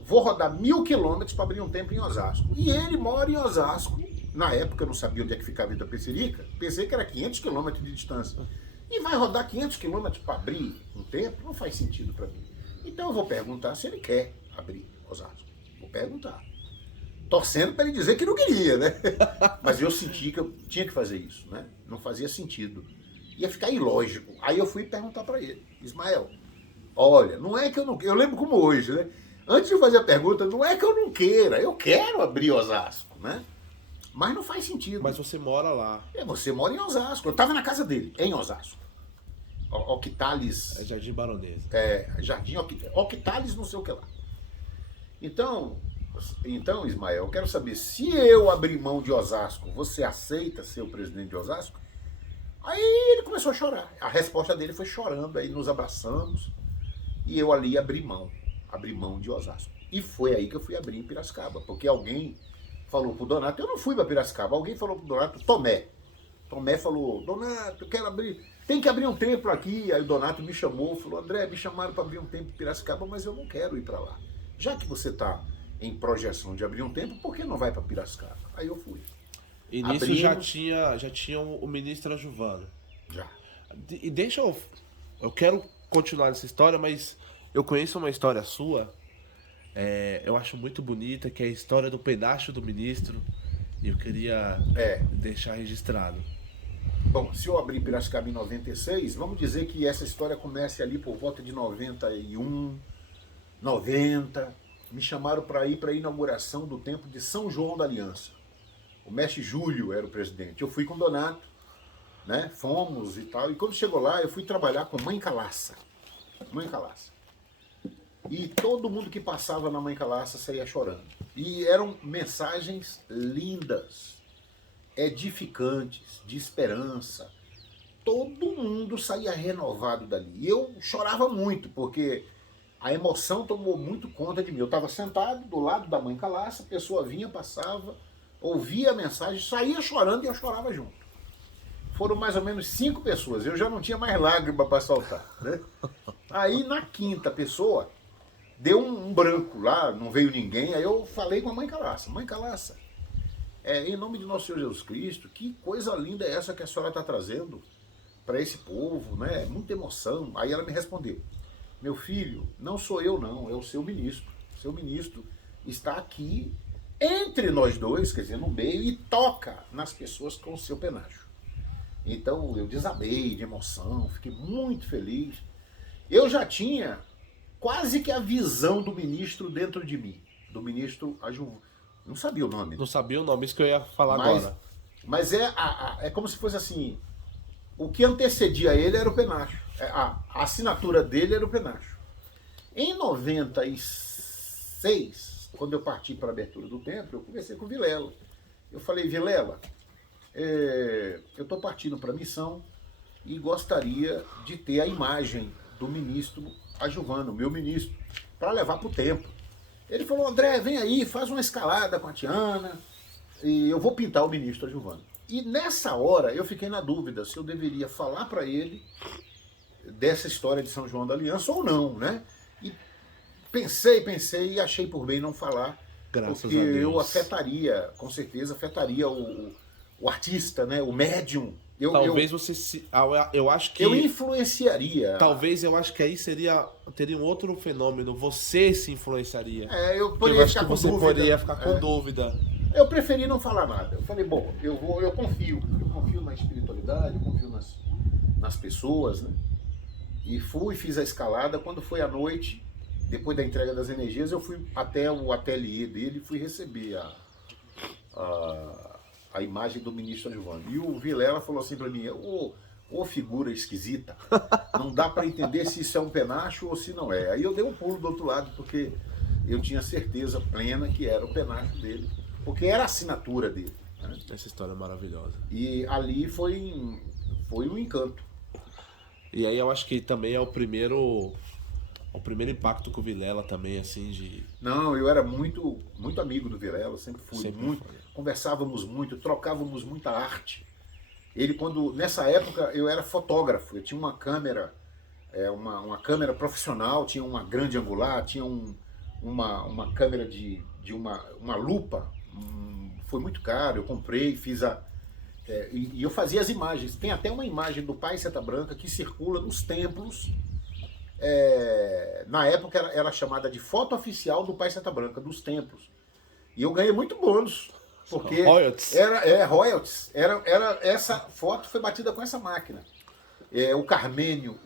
vou rodar 1000 quilômetros para abrir um templo em Osasco. E ele mora em Osasco. Na época eu não sabia onde é que ficava Itapecerica, pensei que era 500 quilômetros de distância. E vai rodar 500 quilômetros para abrir um templo? Não faz sentido para mim. Então eu vou perguntar se ele quer abrir Osasco. Vou perguntar. Torcendo para ele dizer que não queria, né? Mas eu senti que eu tinha que fazer isso, né? Não fazia sentido. Ia ficar ilógico. Aí eu fui perguntar para ele: Ismael, olha, não é que eu não quero. Eu lembro como hoje, né? Antes de fazer a pergunta, não é que eu não queira, eu quero abrir Osasco, né? Mas não faz sentido. Mas você mora lá. Você mora em Osasco. Eu estava na casa dele, em Osasco. Octales. Jardim Baronesa. Jardim Octales, não sei o que lá. Então, Ismael, eu quero saber, se eu abrir mão de Osasco, você aceita ser o presidente de Osasco? Aí ele começou a chorar. A resposta dele foi chorando, aí nos abraçamos. E eu ali abri mão de Osasco. E foi aí que eu fui abrir em Piracicaba, porque alguém falou pro Donato, eu não fui para Piracicaba, alguém falou pro Donato, Tomé falou: Donato, eu quero abrir, tem que abrir um templo aqui. Aí o Donato me chamou, falou: André, me chamaram para abrir um templo em Piracicaba, mas eu não quero ir para lá. Já que você está em projeção de abrir um templo, por que não vai para Piracicaba? Aí eu fui. E nisso já tinha o ministro Giovana. Já. E deixa eu quero continuar essa história, mas eu conheço uma história sua, eu acho muito bonita, que é a história do pedaço do ministro, e eu queria deixar registrado. Bom, se eu abrir Piracicaba em 96, vamos dizer que essa história comece ali por volta de 91, 90. Me chamaram para ir para a inauguração do templo de São João da Aliança. O mestre Júlio era o presidente. Eu fui com o Donato, né? Fomos e tal. E quando chegou lá, eu fui trabalhar com Mãe Calaça. Mãe Calaça. E todo mundo que passava na Mãe Calaça saía chorando. E eram mensagens lindas, edificantes, de esperança. Todo mundo saía renovado dali. E eu chorava muito, porque a emoção tomou muito conta de mim. Eu estava sentado do lado da Mãe Calaça, a pessoa vinha, passava, ouvia a mensagem, saía chorando e eu chorava junto. Foram mais ou menos 5 pessoas, eu já não tinha mais lágrima para soltar, né? Aí na quinta pessoa, deu um branco lá, não veio ninguém, aí eu falei com a Mãe Calaça: Mãe Calaça, em nome de nosso Senhor Jesus Cristo, que coisa linda é essa que a senhora está trazendo para esse povo, né? Muita emoção. Aí ela me respondeu: meu filho, não sou eu não, é o seu ministro. O seu ministro está aqui entre nós dois, quer dizer, no meio, e toca nas pessoas com o seu penacho. Então eu desabei de emoção, fiquei muito feliz. Eu já tinha quase que a visão do ministro dentro de mim. Do ministro não sabia o nome. Não sabia o nome, isso que eu ia falar Mas, agora. mas é como se fosse assim, o que antecedia ele era o Penacho. A assinatura dele era o Penacho. Em 96, quando eu parti para a abertura do templo, eu conversei com o Vilela. Eu falei, Vilela, eu estou partindo para a missão e gostaria de ter a imagem do ministro Adjuvando, meu ministro, para levar para o templo. Ele falou, André, vem aí, faz uma escalada com a Tiana e eu vou pintar o ministro Adjuvando. E nessa hora eu fiquei na dúvida se eu deveria falar para ele dessa história de São João da Aliança ou não, né? E pensei e achei por bem não falar, Graças porque a Deus. eu afetaria, com certeza afetaria o artista, né? O médium. Talvez você se... Eu acho que... Eu influenciaria. Talvez eu acho que aí teria um outro fenômeno. Você se influenciaria. Eu Porque eu acho que você poderia ficar com dúvida. Eu preferi não falar nada. Eu falei, bom, eu confio na espiritualidade, eu confio nas pessoas, né? E fiz a escalada. Quando foi à noite, depois da entrega das energias, eu fui até o ateliê dele e fui receber a imagem do ministro Adjuvando. E o Vilela falou assim para mim, ô figura esquisita, não dá para entender se isso é um penacho ou se não é. Aí eu dei um pulo do outro lado, porque eu tinha certeza plena que era o penacho dele, porque era a assinatura dele, né? Essa história é maravilhosa. E ali foi um encanto. E aí eu acho que também é o primeiro impacto com o Vilela também, assim, de... Não, eu era muito, muito amigo do Vilela, sempre fui. Sempre muito. foi. Conversávamos muito, trocávamos muita arte. Nessa época, eu era fotógrafo, eu tinha uma câmera, uma câmera profissional, tinha uma grande angular, tinha uma câmera de uma lupa, foi muito caro, eu comprei, fiz e eu fazia as imagens. Tem até uma imagem do Pai Seta Branca que circula nos templos. Na época era chamada de foto oficial do Pai Seta Branca, dos templos. E eu ganhei muito bônus. Porque royalties. Royalties. Essa foto foi batida com essa máquina. O Carmênio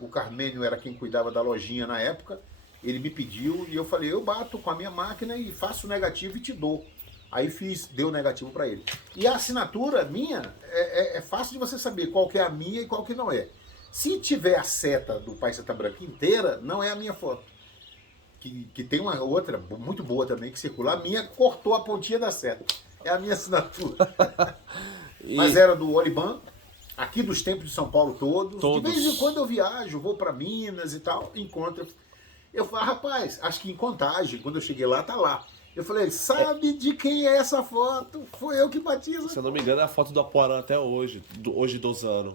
era quem cuidava da lojinha na época. Ele me pediu e eu falei, eu bato com a minha máquina e faço o negativo e te dou. Aí deu o negativo para ele. E a assinatura minha é fácil de você saber qual que é a minha e qual que não é. Se tiver a seta do Pai Seta Branca inteira, não é a minha foto. Que tem uma outra muito boa também que circula. A minha cortou a pontinha da seta. É a minha assinatura. Mas era do Oliban, aqui dos templos de São Paulo todos. De vez em quando eu viajo, vou para Minas e tal, encontro. Eu falo, rapaz, acho que em Contagem, quando eu cheguei lá, tá lá. Eu falei, sabe de quem é essa foto? Foi eu que bati essa foto. Se eu não me engano, é a foto do Apuarã até hoje, hoje dos anos.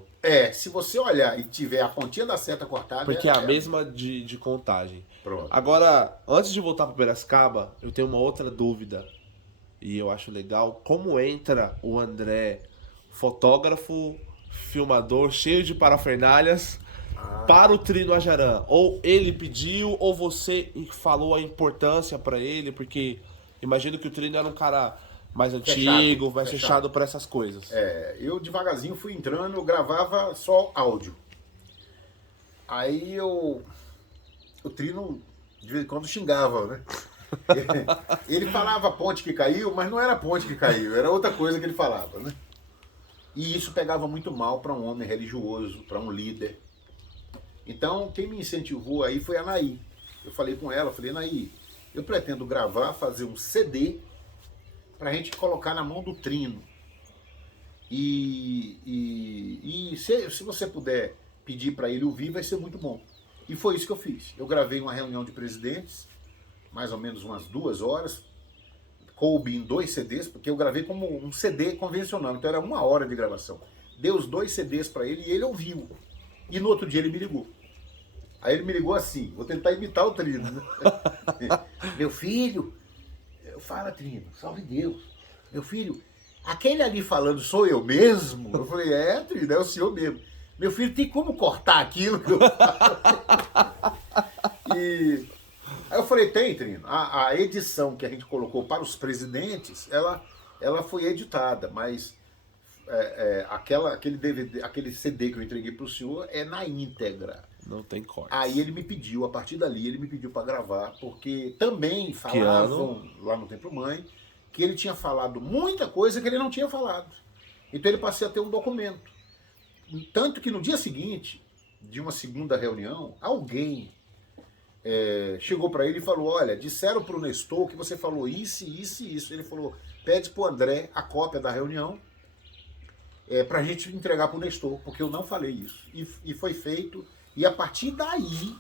Se você olhar e tiver a pontinha da seta cortada... Porque é a mesma de Contagem. Pronto. Agora, antes de voltar para Piracicaba, eu tenho uma outra dúvida. E eu acho legal. Como entra o André, fotógrafo, filmador, cheio de parafernálias, para o Trino Ajarã? Ou ele pediu, ou você falou a importância para ele? Porque imagino que o Trino era um cara mais antigo, mais fechado para essas coisas. Eu devagarzinho fui entrando, eu gravava só áudio. Aí o Trino de vez em quando xingava, né? Ele falava ponte que caiu, mas não era ponte que caiu, era outra coisa que ele falava, né? E isso pegava muito mal para um homem religioso, para um líder. Então, quem me incentivou aí foi a Naí. Eu falei com ela, Naí, eu pretendo gravar, fazer um CD pra gente colocar na mão do Trino. E se você puder pedir para ele ouvir, vai ser muito bom. E foi isso que eu fiz. Eu gravei uma reunião de presidentes, mais ou menos umas 2 horas, coube em 2 CDs, porque eu gravei como um CD convencional, então era 1 hora de gravação. Dei os 2 CDs para ele e ele ouviu. E no outro dia ele me ligou. Aí ele me ligou assim, vou tentar imitar o Trino, né? Meu filho, fala Trino, salve Deus. Meu filho, aquele ali falando sou eu mesmo? Eu falei, Trino, é o senhor mesmo. Meu filho, tem como cortar aquilo que eu falo? Aí eu falei, tem, Trino. A edição que a gente colocou para os presidentes, ela foi editada, mas aquele DVD, aquele CD que eu entreguei para o senhor é na íntegra. Não tem corte. Aí ele me pediu, a partir dali, ele me pediu para gravar, porque também falavam lá no Templo Mãe que ele tinha falado muita coisa que ele não tinha falado. Então ele passou a ter um documento. Tanto que no dia seguinte, de uma segunda reunião, alguém chegou para ele e falou: olha, disseram para o Nestor que você falou isso, isso e isso. Ele falou: pede para o André a cópia da reunião para a gente entregar para o Nestor, porque eu não falei isso. E foi feito. E a partir daí,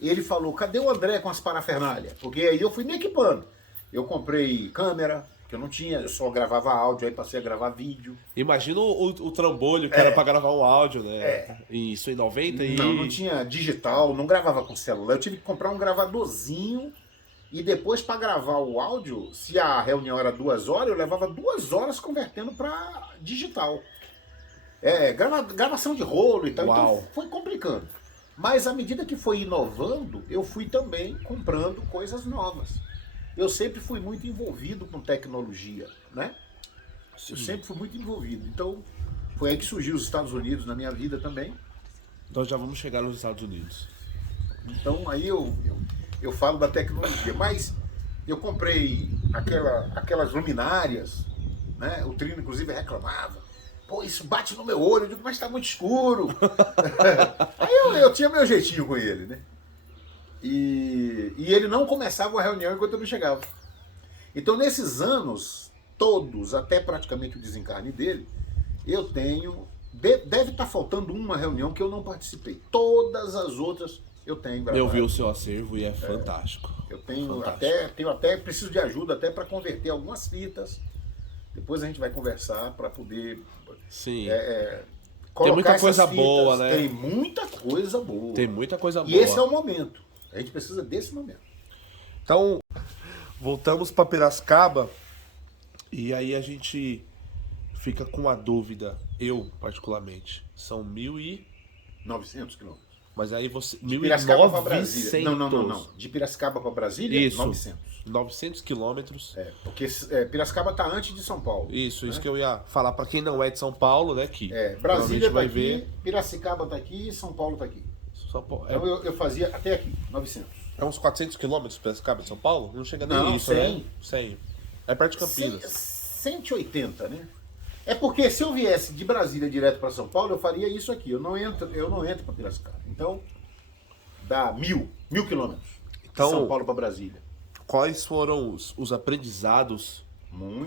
ele falou: cadê o André com as parafernálias? Porque aí eu fui me equipando. Eu comprei câmera, que eu não tinha, eu só gravava áudio, aí passei a gravar vídeo. Imagina o trambolho que era pra gravar um áudio, né? Isso em 90 e... Não tinha digital, não gravava com celular. Eu tive que comprar um gravadorzinho e depois para gravar o áudio, se a reunião era 2 horas, eu levava 2 horas convertendo para digital. Gravação de rolo e tal. Uau. Então foi complicando. Mas à medida que foi inovando, eu fui também comprando coisas novas. Eu sempre fui muito envolvido com tecnologia, né? Sim. Eu sempre fui muito envolvido. Então, foi aí que surgiu os Estados Unidos na minha vida também. Nós já vamos chegar nos Estados Unidos. Então, aí eu falo da tecnologia. Mas eu comprei aquelas luminárias, né? O Trino, inclusive, reclamava. Pô, isso bate no meu olho. Eu digo: mas tá muito escuro. Aí eu tinha meu jeitinho com ele, né? E ele não começava a reunião enquanto eu não chegava. Então, nesses anos todos, até praticamente o desencarne dele, eu tenho... Deve estar faltando uma reunião que eu não participei. Todas as outras eu tenho gravado. Eu vi o seu acervo e é fantástico. Eu tenho fantástico. até preciso de ajuda até para converter algumas fitas. Depois a gente vai conversar para poder... Sim. Tem muita coisa boa, né? Tem muita coisa boa. Tem muita coisa boa. E esse é o momento. A gente precisa desse momento. Então, voltamos para Piracicaba e aí a gente fica com a dúvida, eu particularmente, são 900 quilômetros. Mas aí você... De Piracicaba para 1.900. Brasília. Não. De Piracicaba para Brasília, Isso. 900. 900 quilômetros. Porque Piracicaba está antes de São Paulo. Isso que eu ia falar para quem não é de São Paulo, né? Que Brasília está vai aqui, ver. Piracicaba está aqui e São Paulo está aqui. São Paulo, Então eu fazia até aqui, 900. É uns 400 quilômetros Piracicaba de São Paulo? Não chega nem Não, isso, 100. né? 100. É perto de Campinas. 180, né? É porque se eu viesse de Brasília direto para São Paulo, eu faria isso aqui. Eu não entro para Piracicaba. Então, dá 1.000 quilômetros. Então, de São Paulo para Brasília. Quais foram os aprendizados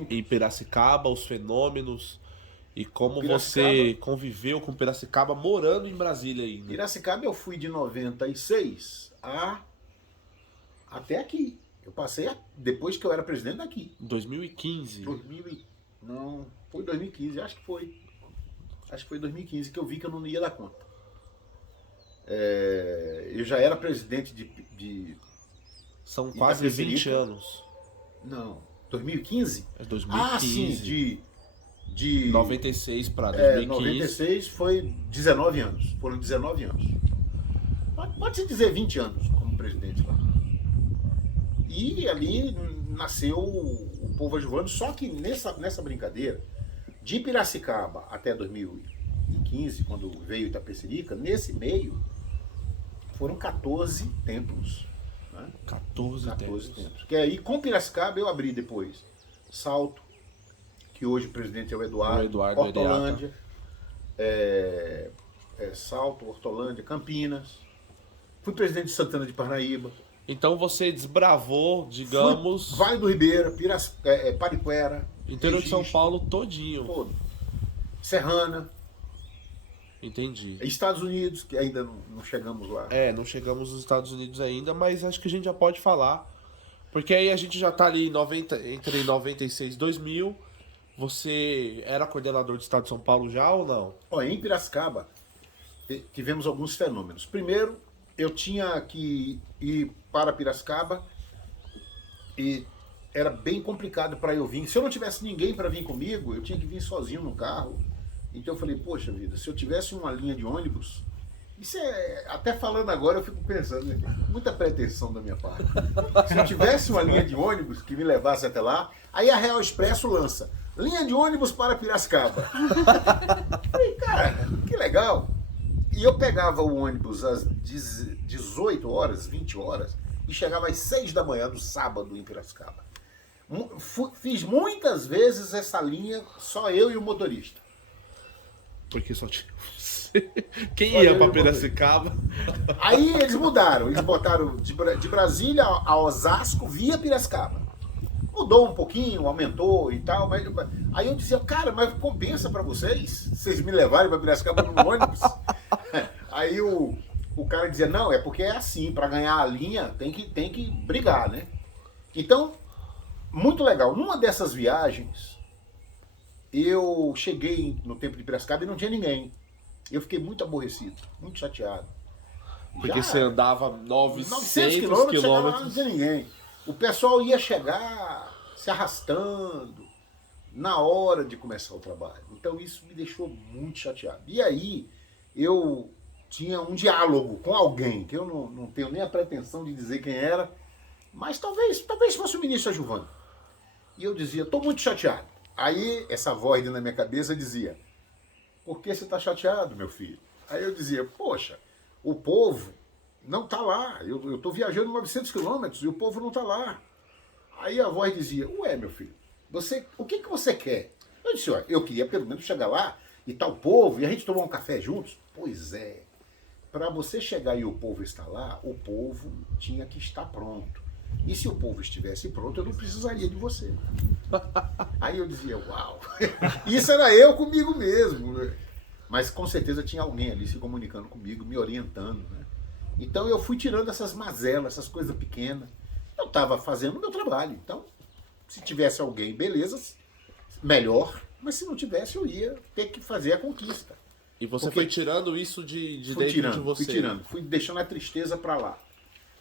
em Piracicaba, os fenômenos e como você conviveu com Piracicaba morando em Brasília ainda? Piracicaba eu fui de 96 até aqui. Eu passei depois que eu era presidente daqui. 2015. Não, foi 2015, acho que foi. Acho que foi 2015 que eu vi que eu não ia dar conta. Eu já era presidente de São quase 20 Itapecerica. anos. Não, 2015? É 2015. Ah, sim, de 96 para 2015. 96 foi 19 anos. Foram 19 anos. Pode-se dizer 20 anos como presidente lá. E ali nasceu o Povo Ajudando, só que nessa brincadeira, de Piracicaba até 2015, quando veio Itapecerica, nesse meio foram 14 templos. Né? 14 templos. Que aí com Piracicaba eu abri depois Salto, que hoje o presidente é o Eduardo Hortolândia, Salto, Hortolândia, Campinas. Fui presidente de Santana de Parnaíba. Então você desbravou, digamos... Vale do Ribeira, Pariquera. Interior de São Paulo todinho. Todo. Serrana. Entendi. Estados Unidos, que ainda não chegamos lá. Não chegamos nos Estados Unidos ainda, mas acho que a gente já pode falar. Porque aí a gente já tá ali entre 96 e 2000. Você era coordenador do Estado de São Paulo já ou não? Em Piracicaba, tivemos alguns fenômenos. Primeiro, eu tinha que ir para Piracicaba e era bem complicado para eu vir. Se eu não tivesse ninguém para vir comigo, eu tinha que vir sozinho no carro. Então eu falei, poxa vida, se eu tivesse uma linha de ônibus... Isso até falando agora eu fico pensando, né? Muita pretensão da minha parte. Se eu tivesse uma linha de ônibus que me levasse até lá, aí a Real Expresso lança linha de ônibus para Piracicaba. Falei, cara, que legal. E eu pegava o ônibus às 18 horas, 20 horas, e chegava às 6 da manhã do sábado em Piracicaba. Fiz muitas vezes essa linha, só eu e o motorista. Porque só tinha você. Quem Só eu ia e pra o Piracicaba? Aí eles mudaram, eles botaram de Brasília a Osasco via Piracicaba. Mudou um pouquinho, aumentou e tal, mas aí eu dizia, cara, mas compensa pra vocês me levarem pra Piracicaba no ônibus? Aí o cara dizia, não, é porque é assim, pra ganhar a linha tem que brigar, né? Então, muito legal. Numa dessas viagens, eu cheguei no tempo de Piracicaba e não tinha ninguém. Eu fiquei muito aborrecido, muito chateado. Porque você andava 900 quilômetros, chegava lá, não quilômetros. tinha ninguém. O pessoal ia chegar se arrastando na hora de começar o trabalho. Então isso me deixou muito chateado. E aí eu tinha um diálogo com alguém, que eu não tenho nem a pretensão de dizer quem era, mas talvez fosse o ministro Adjuvante. E eu dizia, estou muito chateado. Aí essa voz dentro da minha cabeça dizia, por que você está chateado, meu filho? Aí eu dizia, poxa, o povo não está lá. Eu estou viajando 900 quilômetros e o povo não está lá. Aí a voz dizia, ué, meu filho, o que você quer? Eu disse, olha, eu queria pelo menos chegar lá e tal o povo, e a gente tomar um café juntos. Pois é, para você chegar e o povo estar lá, o povo tinha que estar pronto. E se o povo estivesse pronto, eu não precisaria de você. Aí eu dizia, uau, isso era eu comigo mesmo. Mas com certeza tinha alguém ali se comunicando comigo, me orientando, né? Então eu fui tirando essas mazelas, essas coisas pequenas. Eu estava fazendo o meu trabalho. Então, se tivesse alguém, beleza, melhor. Mas se não tivesse, eu ia ter que fazer a conquista. E você Porque foi tirando isso de fui dentro tirando, de você. Fui tirando, fui deixando a tristeza para lá.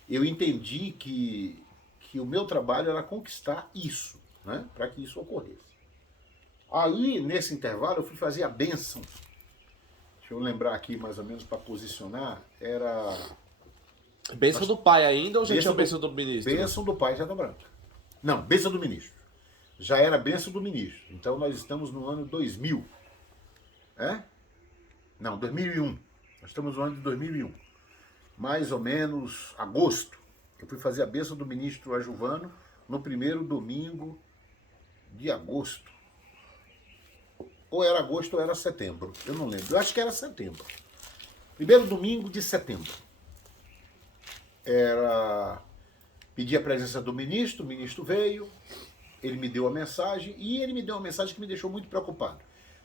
Eu entendi que o meu trabalho era conquistar isso, né? Para que isso ocorresse. Aí, nesse intervalo, eu fui fazer a bênção. Deixa eu lembrar aqui mais ou menos para posicionar. Era Bênção do pai ainda ou já tinha Bênção bênção do ministro? bênção do pai Jada Branca. Não, bênção do ministro. Já era bênção do ministro. Então nós estamos no ano 2000. É? Não, 2001. Nós estamos no ano de 2001. Mais ou menos agosto. Eu fui fazer a bênção do ministro Adjuvano no primeiro domingo de agosto. Ou era agosto ou era setembro. Eu não lembro. Eu acho que era setembro. Primeiro domingo de setembro. Pedi a presença do ministro, o ministro veio, ele me deu a mensagem, e ele me deu uma mensagem que me deixou muito preocupado.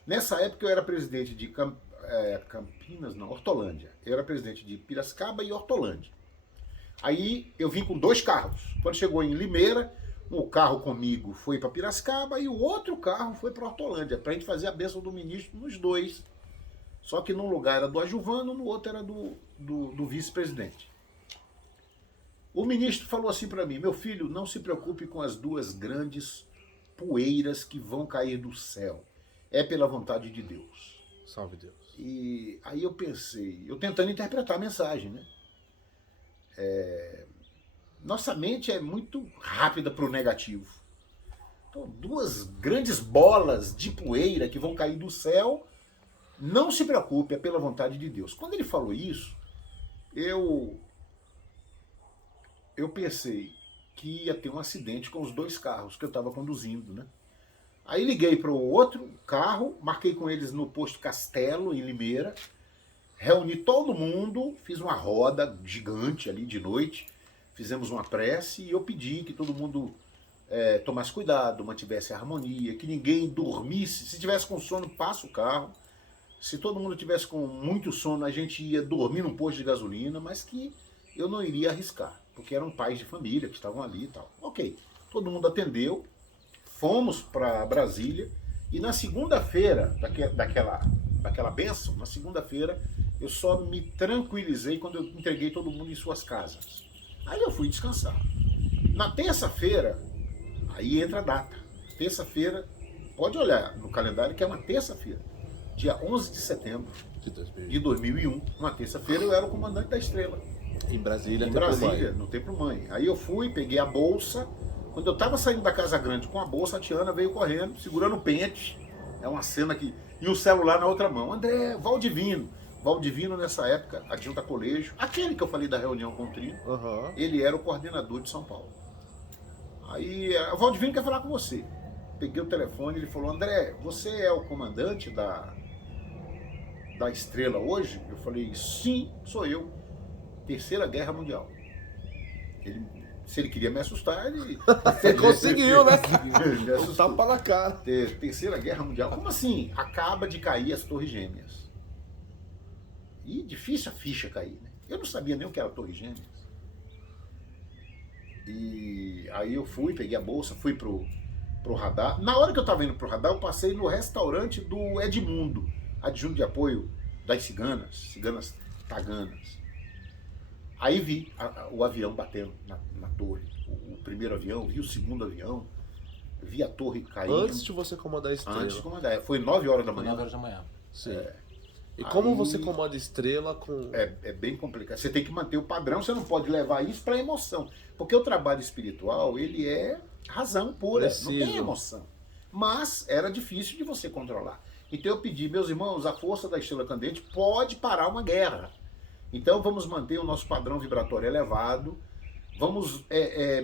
Nessa época eu era presidente de Campinas, não, Hortolândia. Eu era presidente de Piracicaba e Hortolândia. Aí eu vim com 2 carros. Quando chegou em Limeira, um carro comigo foi para Piracicaba e o outro carro foi para Hortolândia, para a gente fazer a bênção do ministro nos 2. Só que num lugar era do Adjuvano, no outro era do vice-presidente. O ministro falou assim para mim, meu filho, não se preocupe com as 2 grandes poeiras que vão cair do céu. É pela vontade de Deus. Salve Deus. E aí eu pensei, eu tentando interpretar a mensagem, né? Nossa mente é muito rápida para o negativo. Então, 2 grandes bolas de poeira que vão cair do céu, não se preocupe, é pela vontade de Deus. Quando ele falou isso, eu pensei que ia ter um acidente com os 2 carros que eu estava conduzindo, né? Aí liguei para o outro carro, marquei com eles no posto Castelo, em Limeira, reuni todo mundo, fiz uma roda gigante ali de noite, fizemos uma prece e eu pedi que todo mundo tomasse cuidado, mantivesse a harmonia, que ninguém dormisse. Se tivesse com sono, passa o carro. Se todo mundo tivesse com muito sono, a gente ia dormir num posto de gasolina, mas que eu não iria arriscar, porque eram pais de família que estavam ali e tal. Ok, todo mundo atendeu, fomos para Brasília e na segunda-feira daquela bênção, na segunda-feira, eu só me tranquilizei quando eu entreguei todo mundo em suas casas. Aí eu fui descansar. Na terça-feira, aí entra a data. Terça-feira, pode olhar no calendário que é uma terça-feira, dia 11 de setembro de 2001, uma terça-feira, eu era o comandante da Estrela. Em Brasília, Em Brasília, no Templo Mãe. Aí eu fui, peguei a bolsa, Quando eu estava saindo da Casa Grande com a bolsa, a Tiana veio correndo, segurando o pente. É uma cena que... E o celular na outra mão. André, Valdivino. Valdivino, nessa época, adjunta colégio, aquele que eu falei da reunião com o Trino, ele era o coordenador de São Paulo. Aí, o Valdivino quer falar com você. Peguei o telefone, ele falou, André, você é o comandante da Estrela hoje? Eu falei, sim, sou eu. Terceira Guerra Mundial. Se ele queria me assustar, ele... Você conseguiu, né? Me assustou. Um tapa na cara. Terceira Guerra Mundial. Como assim? Acaba de cair as Torres Gêmeas. E difícil a ficha cair, né? Eu não sabia nem o que era Torres Gêmeas. E aí eu fui, peguei a bolsa, fui pro radar. Na hora que eu estava indo pro radar, eu passei no restaurante do Edmundo, adjunto de apoio das ciganas taganas. Aí vi o avião batendo na torre. O primeiro avião, vi o segundo avião, vi a torre caindo. Antes de você comandar a Estrela. Antes de comandar. Foi 9 horas da manhã. 9 horas da manhã. Sim. E como Aí, você comanda Estrela com... É bem complicado. Você tem que manter o padrão, você não pode levar isso para emoção. Porque o trabalho espiritual, ele é razão pura, Preciso. não tem emoção. Mas era difícil de você controlar. Então eu pedi, meus irmãos, a força da estrela candente pode parar uma guerra. Então vamos manter o nosso padrão vibratório elevado, vamos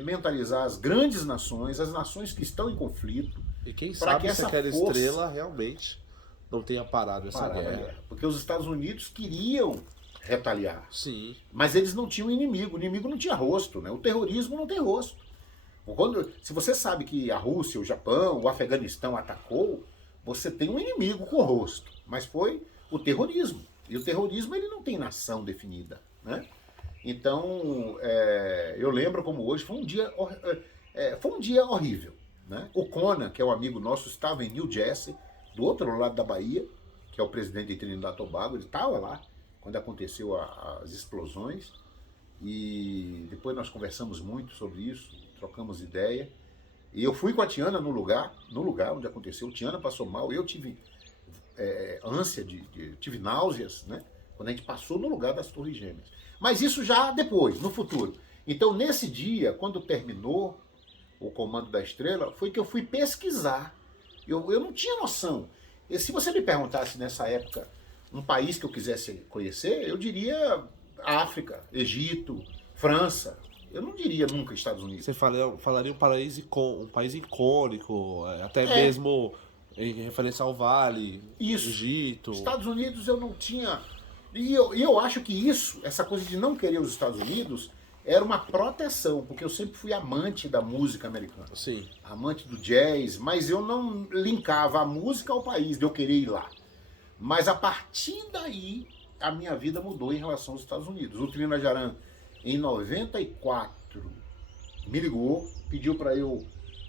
mentalizar as grandes nações, as nações que estão em conflito. E quem Pra sabe que se essa aquela força- estrela realmente não tenha parado essa Parar a guerra. guerra. Porque os Estados Unidos queriam retaliar. Sim. Mas eles não tinham inimigo, o inimigo não tinha rosto, né? O terrorismo não tem rosto. Se você sabe que a Rússia, o Japão, o Afeganistão atacou, você tem um inimigo com rosto, mas foi o terrorismo. E o terrorismo ele não tem nação definida, né? Então, eu lembro como hoje, foi um dia horrível, né? O Conan, que é um amigo nosso, estava em New Jersey, do outro lado da Bahia, que é o presidente de Trinidad e Tobago, ele estava lá quando aconteceu as explosões, e depois nós conversamos muito sobre isso, trocamos ideia, e eu fui com a Tiana no lugar onde aconteceu. Tiana passou mal, eu tive ânsia, tive náuseas, né? Quando a gente passou no lugar das Torres Gêmeas. Mas isso já depois, no futuro. Então, nesse dia, quando terminou o Comando da Estrela, foi que eu fui pesquisar. Eu não tinha noção. E se você me perguntasse nessa época um país que eu quisesse conhecer, eu diria África, Egito, França. Eu não diria nunca Estados Unidos. Você falaria um país icônico, até mesmo em referência ao Vale, Isso. Egito. Estados Unidos eu não tinha... E eu acho que essa coisa de não querer os Estados Unidos era uma proteção, porque eu sempre fui amante da música americana. Sim. Amante do jazz, mas eu não linkava a música ao país, de eu querer ir lá. Mas a partir daí, a minha vida mudou em relação aos Estados Unidos. O Trina Jaran, em 94, me ligou, pediu para eu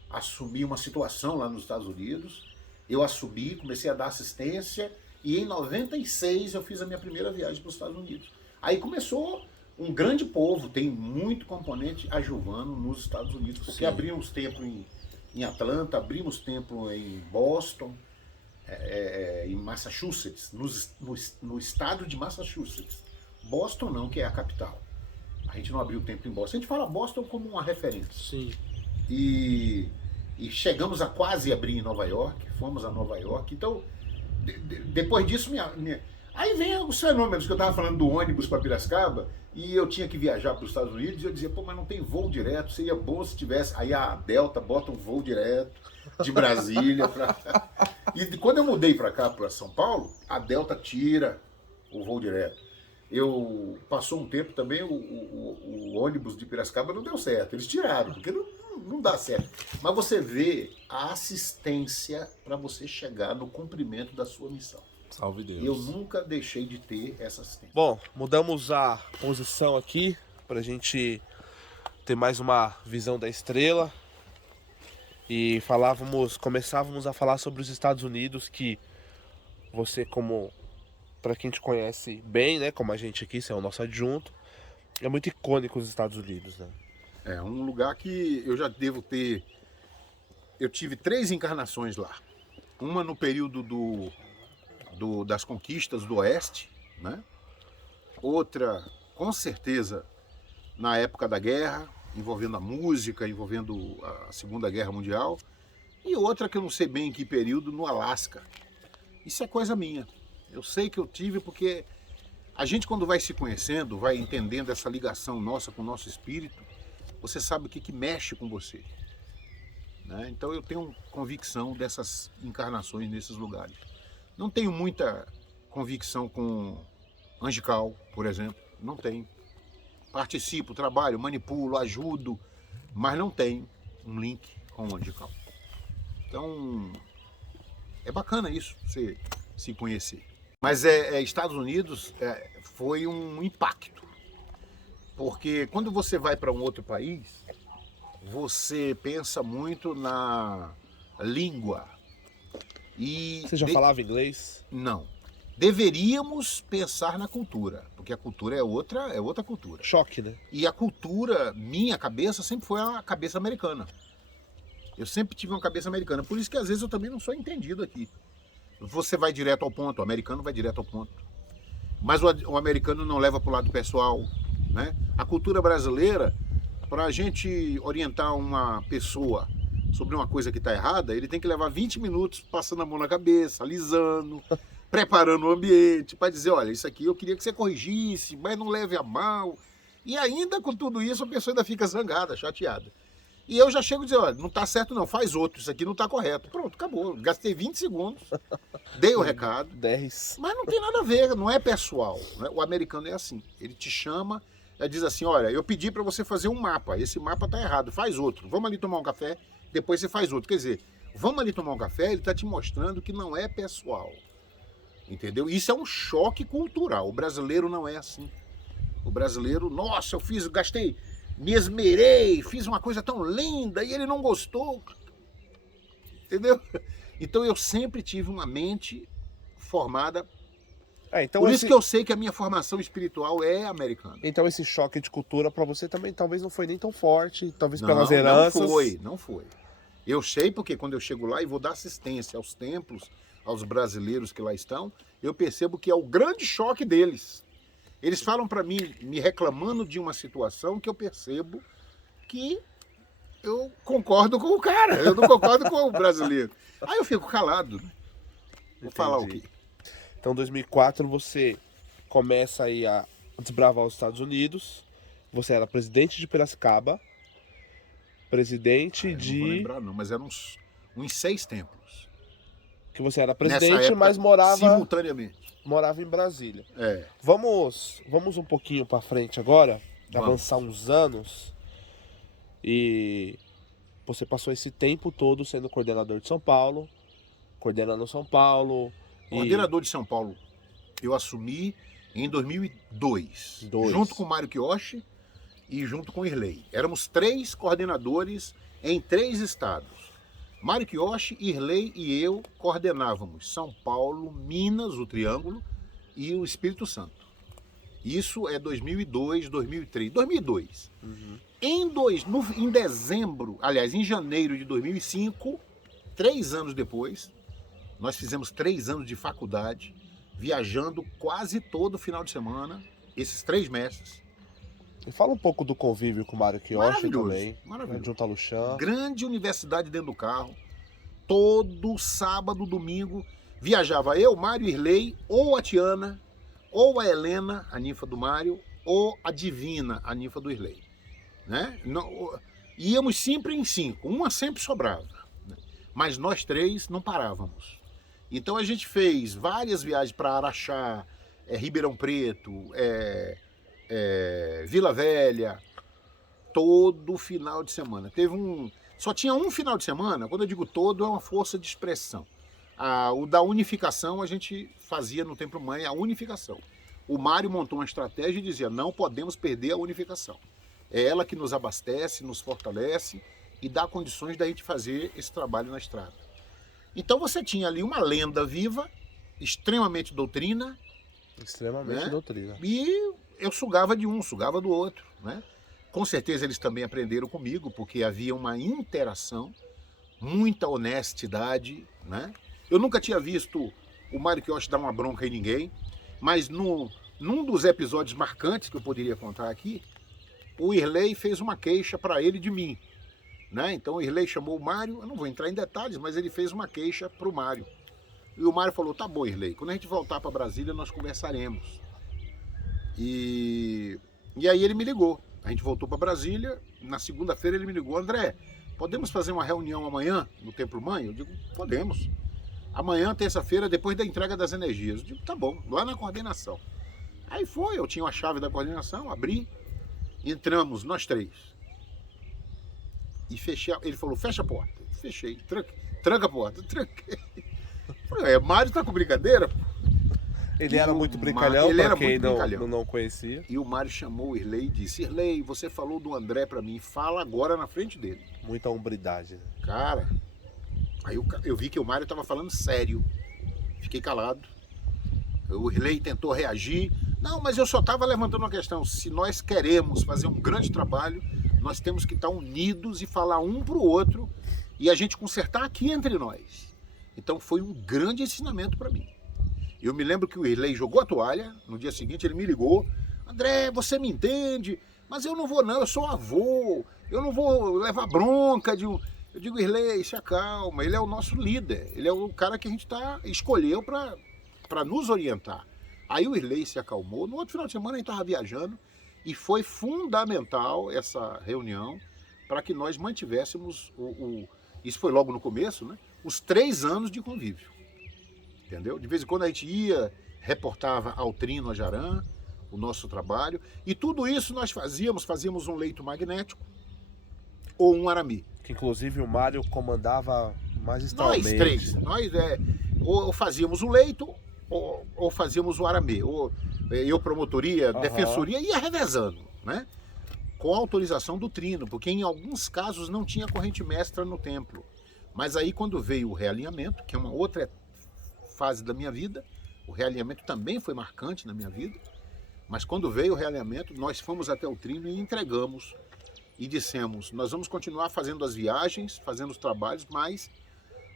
assumir uma situação lá nos Estados Unidos. Eu assumi, comecei a dar assistência, e em 96 eu fiz a minha primeira viagem para os Estados Unidos. Aí começou um grande povo, tem muito componente ajuvano nos Estados Unidos, porque Sim. abrimos templo em Atlanta, abrimos templo em Boston, em Massachusetts, no estado de Massachusetts. Boston não, que é a capital. A gente não abriu templo em Boston. A gente fala Boston como uma referência. Sim. E chegamos a quase abrir em Nova York, fomos a Nova York. Então, depois disso, aí vem os fenômenos que eu estava falando do ônibus para Piracicaba, e eu tinha que viajar para os Estados Unidos, e eu dizia, pô, mas não tem voo direto, seria bom se tivesse. Aí a Delta bota um voo direto de Brasília. E quando eu mudei para cá, para São Paulo, a Delta tira o voo direto. Passou um tempo também, o ônibus de Piracicaba não deu certo, eles tiraram, porque não dá certo. Mas você vê a assistência para você chegar no cumprimento da sua missão. Salve Deus. Eu nunca deixei de ter essa assistência. Bom, mudamos a posição aqui pra gente ter mais uma visão da estrela. E começávamos a falar sobre os Estados Unidos, que você, como para quem te conhece bem, né, como a gente aqui, você é o nosso adjunto, é muito icônico os Estados Unidos, né? É um lugar que eu já devo ter... Eu tive 3 encarnações lá. Uma no período das conquistas do Oeste, né? Outra, com certeza, na época da guerra, envolvendo a música, envolvendo a Segunda Guerra Mundial, e outra que eu não sei bem em que período, no Alasca. Isso é coisa minha. Eu sei que eu tive porque a gente, quando vai se conhecendo, vai entendendo essa ligação nossa com o nosso espírito, você sabe o que mexe com você. Né? Então eu tenho convicção dessas encarnações nesses lugares. Não tenho muita convicção com Angical, por exemplo. Não tenho. Participo, trabalho, manipulo, ajudo, mas não tenho um link com o Angical. Então, é bacana isso, você se conhecer. Mas Estados Unidos foi um impacto. Porque quando você vai para um outro país, você pensa muito na língua. E Você já falava inglês? Não. Deveríamos pensar na cultura, porque a cultura é outra cultura. Choque, né? E a cultura, minha cabeça, sempre foi a cabeça americana. Eu sempre tive uma cabeça americana. Por isso que às vezes eu também não sou entendido aqui. Você vai direto ao ponto, o americano vai direto ao ponto. Mas o americano não leva para o lado pessoal. Né? A cultura brasileira, para a gente orientar uma pessoa sobre uma coisa que está errada, ele tem que levar 20 minutos passando a mão na cabeça, alisando, preparando o ambiente, para dizer, olha, isso aqui eu queria que você corrigisse, mas não leve a mal. E ainda com tudo isso, a pessoa ainda fica zangada, chateada. E eu já chego a dizer, olha, não está certo não, faz outro, isso aqui não está correto. Pronto, acabou. Gastei 20 segundos, dei o recado. 10. Mas não tem nada a ver, não é pessoal. Né? O americano é assim, ele te chama, ele diz assim, olha, eu pedi para você fazer um mapa, esse mapa está errado, faz outro. Vamos ali tomar um café, depois você faz outro. Quer dizer, vamos ali tomar um café, ele está te mostrando que não é pessoal. Entendeu? Isso é um choque cultural. O brasileiro não é assim. O brasileiro, nossa, gastei, me esmerei, fiz uma coisa tão linda e ele não gostou. Entendeu? Então eu sempre tive uma mente formada. Então por isso que eu sei que a minha formação espiritual é americana. Então esse choque de cultura para você também talvez não foi nem tão forte, talvez pelas heranças. Não foi. Eu sei porque quando eu chego lá e vou dar assistência aos templos, aos brasileiros que lá estão, eu percebo que é o grande choque deles. Eles falam para mim, me reclamando de uma situação que eu percebo que eu concordo com o cara, eu não concordo com o brasileiro. Aí eu fico calado. Vou falar o quê? Então, em 2004, você começa aí a desbravar os Estados Unidos. Você era presidente de Piracicaba, presidente de... Não vou lembrar não, mas eram uns 6 templos. Que você era Nessa presidente, época, mas morava em Brasília. Vamos um pouquinho para frente agora, avançar uns anos. E você passou esse tempo todo sendo coordenador de São Paulo, coordenando São Paulo. Coordenador de São Paulo, eu assumi em 2002, junto com o Mário Kiyoshi e junto com o Irley. Éramos 3 coordenadores em 3 estados. Mário Kiyoshi, Irley e eu coordenávamos São Paulo, Minas, o Triângulo e o Espírito Santo. Isso é 2002, 2003, 2002. Uhum. Em dezembro, aliás, em janeiro de 2005, 3 anos depois, nós fizemos 3 anos de faculdade, viajando quase todo final de semana, esses 3 mestres. E fala um pouco do convívio com o Mário Kiyoshi também. Maravilhoso. Junto a Luxan. Grande universidade dentro do carro. Todo sábado, domingo, viajava eu, Mário, Irley, ou a Tiana, ou a Helena, a ninfa do Mário, ou a Divina, a ninfa do Irley. Né? Íamos sempre em 5, uma sempre sobrava. Né? Mas nós 3 não parávamos. Então a gente fez várias viagens para Araxá, Ribeirão Preto, Vila Velha, todo final de semana. Só tinha um final de semana, quando eu digo todo, é uma força de expressão. O da unificação a gente fazia no Templo Mãe, a unificação. O Mário montou uma estratégia e dizia, não podemos perder a unificação. É ela que nos abastece, nos fortalece e dá condições da gente fazer esse trabalho na estrada. Então você tinha ali uma lenda viva, extremamente doutrina. Extremamente doutrina. E eu sugava de um, sugava do outro. Né? Com certeza eles também aprenderam comigo, porque havia uma interação, muita honestidade. Né? Eu nunca tinha visto o Mário Kiyoshi dar uma bronca em ninguém, mas num dos episódios marcantes que eu poderia contar aqui, o Irley fez uma queixa para ele de mim. Né? Então o Irley chamou o Mário, eu não vou entrar em detalhes, mas ele fez uma queixa para o Mário. E o Mário falou, tá bom, Irley, quando a gente voltar para Brasília nós conversaremos. E aí ele me ligou. A gente voltou para Brasília, na segunda-feira ele me ligou, André, podemos fazer uma reunião amanhã no Templo Mãe? Eu digo, podemos. Amanhã, terça-feira, depois da entrega das energias. Eu digo, tá bom, lá na coordenação. Aí foi, eu tinha a chave da coordenação, abri, entramos, nós três. E fechei, ele falou, fecha a porta. Fechei, tranca a porta, tranquei. Falei, Mário tá com brincadeira? Ele era muito brincalhão, ele para era quem muito brincalhão. não conhecia. E o Mário chamou o Irley e disse, Irley, você falou do André pra mim, fala agora na frente dele. Muita hombridade. Né? Cara, aí eu vi que o Mário tava falando sério. Fiquei calado. O Irley tentou reagir. Não, mas eu só estava levantando uma questão. Se nós queremos fazer um grande trabalho, nós temos que estar unidos e falar um para o outro e a gente consertar aqui entre nós. Então foi um grande ensinamento para mim. Eu me lembro que o Irley jogou a toalha, no dia seguinte ele me ligou, André, você me entende? Mas eu não vou não, eu sou avô, eu não vou levar bronca de um... Eu digo, Irley, se acalma, ele é o nosso líder, ele é o cara que a gente escolheu para nos orientar. Aí o Irley se acalmou, no outro final de semana a gente estava viajando e foi fundamental essa reunião para que nós mantivéssemos, isso foi logo no começo, né? Os 3 anos de convívio. Entendeu? De vez em quando a gente ia, reportava ao Trino, a Jaran, o nosso trabalho. E tudo isso nós fazíamos um leito magnético ou um arame. Que inclusive o Mário comandava magistralmente. Nós três, ou fazíamos o leito ou fazíamos o arame. Ou eu promotoria, defensoria, ia revezando, né? Com a autorização do Trino, porque em alguns casos não tinha corrente mestra no templo. Mas aí quando veio o realinhamento, que é uma outra fase da minha vida, o realinhamento também foi marcante na minha vida, mas quando veio o realinhamento, nós fomos até o Trino e entregamos e dissemos, nós vamos continuar fazendo as viagens, fazendo os trabalhos, mas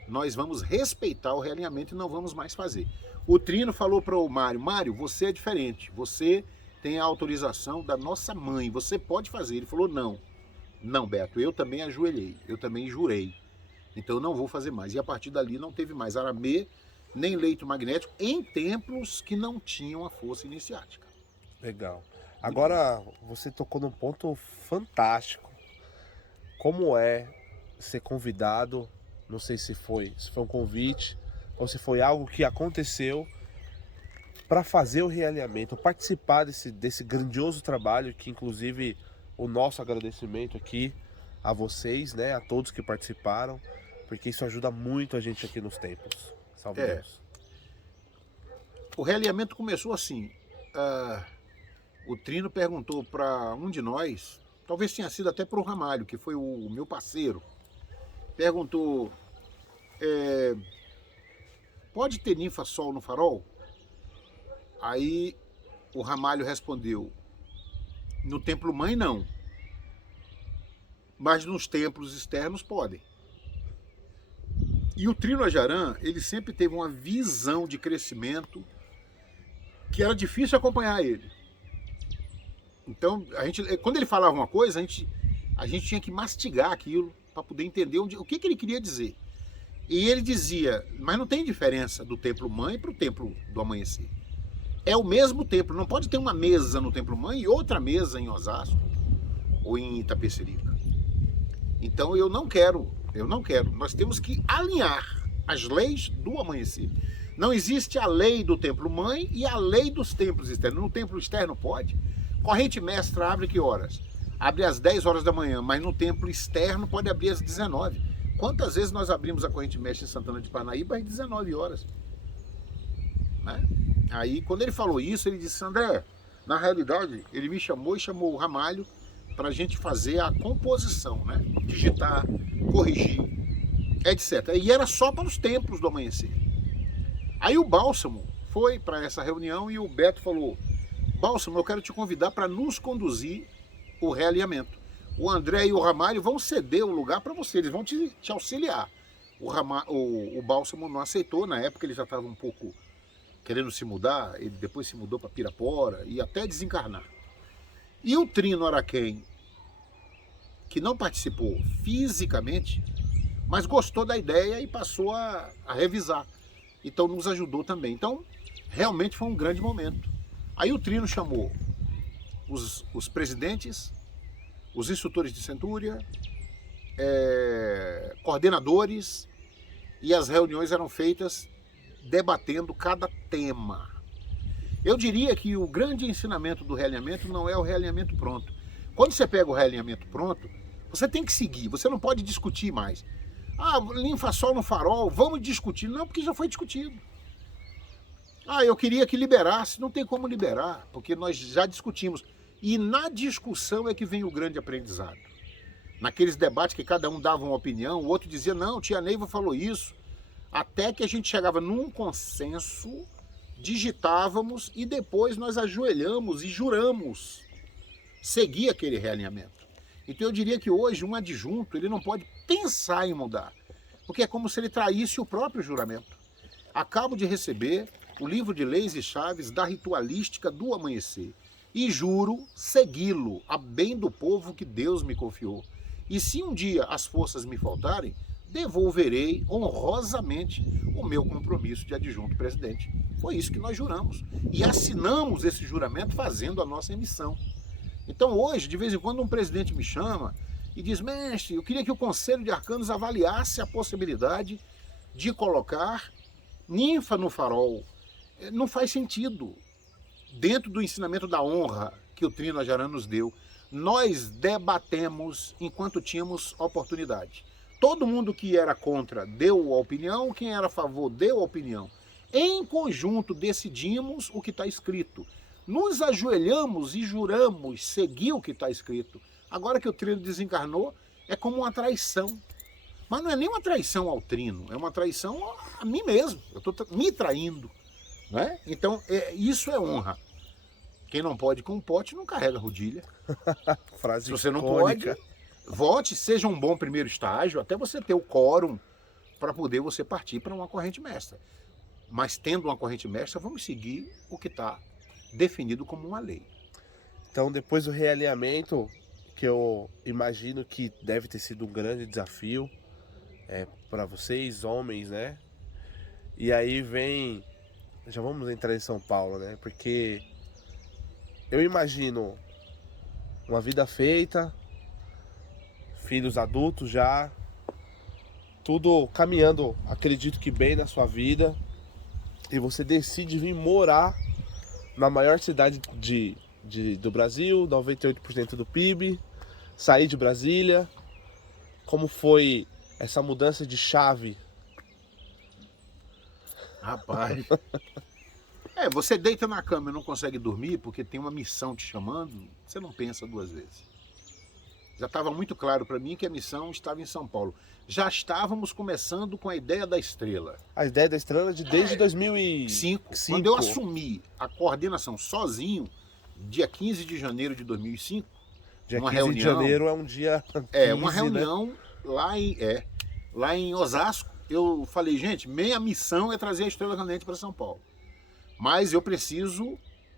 nós vamos respeitar o realinhamento e não vamos mais fazer. O Trino falou para o Mário, você é diferente, você tem a autorização da nossa mãe, você pode fazer. Ele falou, não Beto, eu também ajoelhei, eu também jurei, então eu não vou fazer mais. E a partir dali não teve mais aramê, nem leito magnético, em templos que não tinham a força iniciática. Legal. Agora, você tocou num ponto fantástico. Como é ser convidado, não sei se foi um convite, ou se foi algo que aconteceu, para fazer o realinhamento, participar desse grandioso trabalho, que inclusive o nosso agradecimento aqui a vocês, né, a todos que participaram, porque isso ajuda muito a gente aqui nos templos. Salve Deus. O realinhamento começou assim. O Trino perguntou para um de nós, talvez tenha sido até para o Ramalho, que foi o meu parceiro, perguntou, pode ter ninfa-sol no farol? Aí o Ramalho respondeu, no templo mãe não, mas nos templos externos podem. E o Trino Ajaran, ele sempre teve uma visão de crescimento que era difícil acompanhar ele. Então, quando ele falava uma coisa, a gente tinha que mastigar aquilo para poder entender o que ele queria dizer. E ele dizia, mas não tem diferença do templo mãe para o templo do amanhecer. É o mesmo templo, não pode ter uma mesa no templo mãe e outra mesa em Osasco ou em Itapecerica. Então eu não quero. Nós temos que alinhar as leis do amanhecer. Não existe a lei do templo mãe e a lei dos templos externos. No templo externo pode. Corrente mestra abre que horas? Abre às 10 horas da manhã, mas no templo externo pode abrir às 19. Quantas vezes nós abrimos a corrente mestra em Santana de Parnaíba às 19 horas? Né? Aí quando ele falou isso, ele disse, André, na realidade, ele me chamou e chamou o Ramalho para a gente fazer a composição, né? Digitar, corrigir, etc. E era só para os templos do amanhecer. Aí o Bálsamo foi para essa reunião e o Beto falou, Bálsamo, eu quero te convidar para nos conduzir o realinhamento. O André e o Ramalho vão ceder o lugar para você, eles vão te auxiliar. O Bálsamo não aceitou, na época ele já estava um pouco querendo se mudar, ele depois se mudou para Pirapora e até desencarnar. E o Trino Araquém que não participou fisicamente, mas gostou da ideia e passou a revisar. Então nos ajudou também. Então realmente foi um grande momento. Aí o Trino chamou os presidentes, os instrutores de centúria, coordenadores, e as reuniões eram feitas debatendo cada tema. Eu diria que o grande ensinamento do realinhamento não é o realinhamento pronto. Quando você pega o realinhamento pronto, você tem que seguir, você não pode discutir mais. Ah, linfa-sol no farol, vamos discutir. Não, porque já foi discutido. Ah, eu queria que liberasse. Não tem como liberar, porque nós já discutimos. E na discussão é que vem o grande aprendizado. Naqueles debates que cada um dava uma opinião, o outro dizia, não, tia Neiva falou isso. Até que a gente chegava num consenso, digitávamos e depois nós ajoelhamos e juramos seguir aquele realinhamento. Então eu diria que hoje um adjunto ele não pode pensar em mudar, porque é como se ele traísse o próprio juramento. Acabo de receber o livro de leis e chaves da ritualística do amanhecer e juro segui-lo a bem do povo que Deus me confiou. E se um dia as forças me faltarem, devolverei honrosamente o meu compromisso de adjunto presidente. Foi isso que nós juramos. E assinamos esse juramento fazendo a nossa emissão. Então hoje, de vez em quando, um presidente me chama e diz, mestre, eu queria que o Conselho de Arcanos avaliasse a possibilidade de colocar ninfa no farol. Não faz sentido. Dentro do ensinamento da honra que o Trino Ajarã nos deu, nós debatemos enquanto tínhamos oportunidade. Todo mundo que era contra deu a opinião, quem era a favor deu a opinião. Em conjunto decidimos o que está escrito. Nos ajoelhamos e juramos seguir o que está escrito. Agora que o Trino desencarnou, é como uma traição. Mas não é nem uma traição ao Trino, é uma traição a mim mesmo. Eu estou me traindo. Né? Então, isso é honra. Quem não pode com pote não carrega rodilha. Frase Se você não icônica. pode, vote, seja um bom primeiro estágio, até você ter o quórum para poder você partir para uma corrente mestra. Mas tendo uma corrente mestra, vamos seguir o que está definido como uma lei. Então, depois do realinhamento, que eu imagino que deve ter sido um grande desafio para vocês, homens, né? E aí vem... Já vamos entrar em São Paulo, né? Porque eu imagino uma vida feita, filhos adultos já, tudo caminhando, acredito que bem na sua vida, e você decide vir morar na maior cidade do Brasil, 98% do PIB, sair de Brasília. Como foi essa mudança de chave? Rapaz, você deita na cama e não consegue dormir porque tem uma missão te chamando, você não pensa duas vezes. Já estava muito claro para mim que a missão estava em São Paulo. Já estávamos começando com a ideia da estrela. A ideia da estrela desde 2005. Quando eu assumi a coordenação sozinho, dia 15 de janeiro de 2005, Dia uma 15 de reunião, janeiro é um dia... uma 15, reunião, né? lá em Osasco. Eu falei, gente, minha missão é trazer a Estrela Candente para São Paulo. Mas eu preciso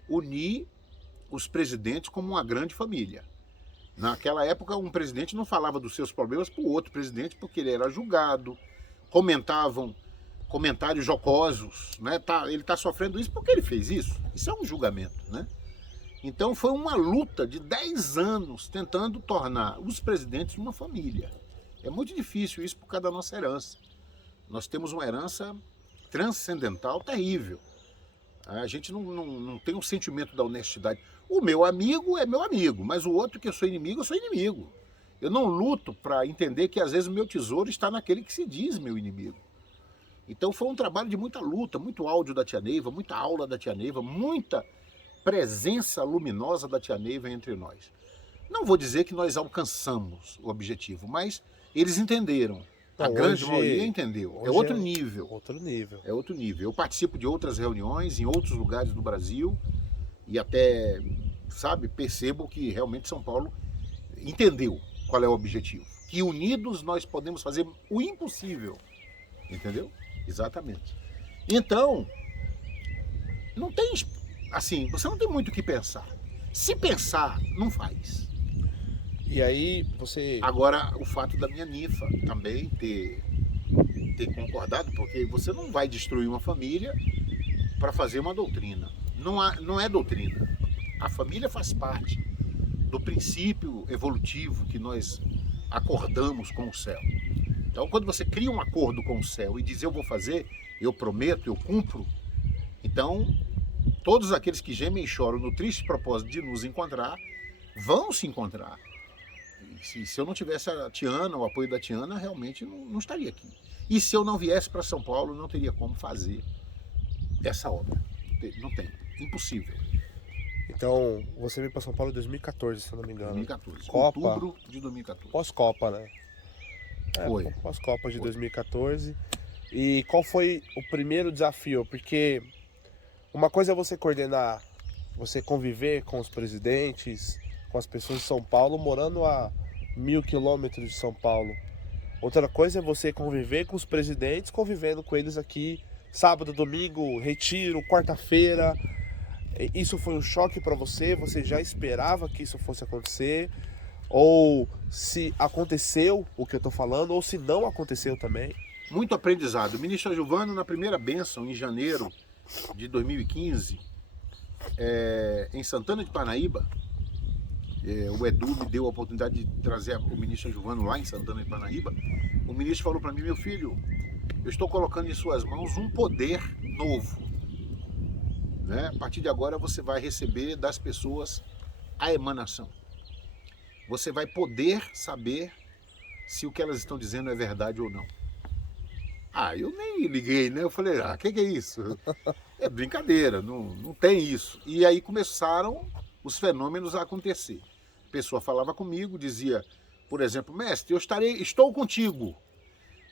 unir os presidentes como uma grande família. Naquela época, um presidente não falava dos seus problemas para o outro presidente, porque ele era julgado, comentavam comentários jocosos, né? Ele está sofrendo isso porque ele fez isso. Isso é um julgamento, né? Então foi uma luta de 10 anos tentando tornar os presidentes uma família. É muito difícil isso por causa da nossa herança. Nós temos uma herança transcendental terrível. A gente não tem um sentimento da honestidade. O meu amigo é meu amigo, mas o outro que eu sou inimigo inimigo. Eu não luto para entender que às vezes o meu tesouro está naquele que se diz meu inimigo. Então foi um trabalho de muita luta, muito áudio da tia Neiva, muita aula da tia Neiva, muita presença luminosa da tia Neiva entre nós. Não vou dizer que nós alcançamos o objetivo, mas eles entenderam. A grande maioria entendeu. É outro nível. Outro nível. É outro nível. Eu participo de outras reuniões em outros lugares do Brasil e até, percebo que realmente São Paulo entendeu qual é o objetivo. Que unidos nós podemos fazer o impossível. Entendeu? Exatamente. Então, não tem, você não tem muito o que pensar. Se pensar, não faz. E aí você... Agora, o fato da minha ninfa também ter concordado, porque você não vai destruir uma família para fazer uma doutrina. Não é doutrina. A família faz parte do princípio evolutivo que nós acordamos com o céu. Então, quando você cria um acordo com o céu e diz eu vou fazer, eu prometo, eu cumpro, então todos aqueles que gemem e choram no triste propósito de nos encontrar, vão se encontrar. Se eu não tivesse a Tiana, o apoio da Tiana, realmente não estaria aqui. E se eu não viesse para São Paulo, não teria como fazer essa obra. Não tem. Impossível. Então, você veio para São Paulo em 2014, se eu não me engano. 2014. Copa. Outubro de 2014. Pós-Copa, né? Foi. Pós-Copa de Foi. 2014. E qual foi o primeiro desafio? Porque uma coisa é você coordenar, você conviver com os presidentes, com as pessoas de São Paulo, morando a 1.000 quilômetros de São Paulo. Outra coisa é você conviver com os presidentes, convivendo com eles aqui sábado, domingo, retiro, quarta-feira. Isso foi um choque para você? Você já esperava que isso fosse acontecer? Ou se aconteceu o que eu estou falando, ou se não aconteceu também? Muito aprendizado. O ministro Gilvano, na primeira bênção, em janeiro de 2015, em Santana de Parnaíba, o Edu me deu a oportunidade de trazer o ministro Gilvano lá em Santana de Parnaíba. O ministro falou para mim: meu filho, eu estou colocando em suas mãos um poder novo. Né? A partir de agora você vai receber das pessoas a emanação. Você vai poder saber se o que elas estão dizendo é verdade ou não. Eu nem liguei, né? Eu falei, o que é isso? É brincadeira, não tem isso. E aí começaram os fenômenos a acontecer. A pessoa falava comigo, dizia, por exemplo, mestre, estou contigo,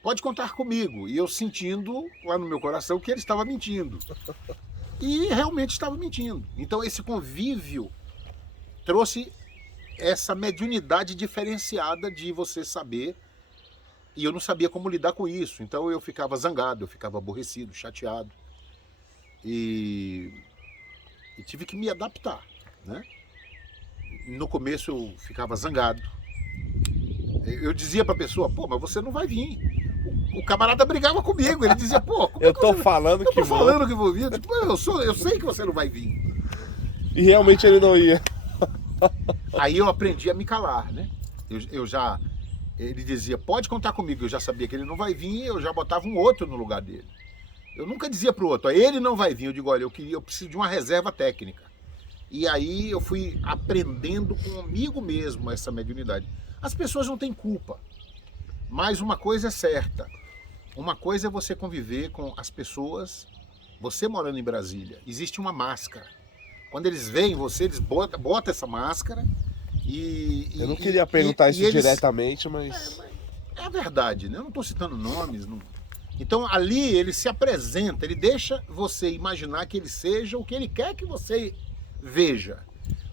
pode contar comigo. E eu sentindo lá no meu coração que ele estava mentindo. E realmente estava mentindo. Então esse convívio trouxe essa mediunidade diferenciada de você saber, e eu não sabia como lidar com isso. Então eu ficava zangado, eu ficava aborrecido, chateado. E tive que me adaptar, né? No começo eu ficava zangado. Eu dizia para a pessoa, mas você não vai vir. O camarada brigava comigo, ele dizia, eu tô falando que vou vir. Tipo, eu sei que você não vai vir. E realmente ele não ia. Aí eu aprendi a me calar, né? Ele dizia, pode contar comigo, eu já sabia que ele não vai vir, eu já botava um outro no lugar dele. Eu nunca dizia pro outro, ele não vai vir, eu digo, olha, eu preciso de uma reserva técnica. E aí eu fui aprendendo comigo mesmo essa mediunidade. As pessoas não têm culpa, mas uma coisa é certa, uma coisa é você conviver com as pessoas, você morando em Brasília, existe uma máscara. Quando eles veem você, eles botam essa máscara eu não queria perguntar isso diretamente, mas... É a verdade, né? Eu não estou citando nomes. Não... Então ali ele se apresenta, ele deixa você imaginar que ele seja o que ele quer que você veja.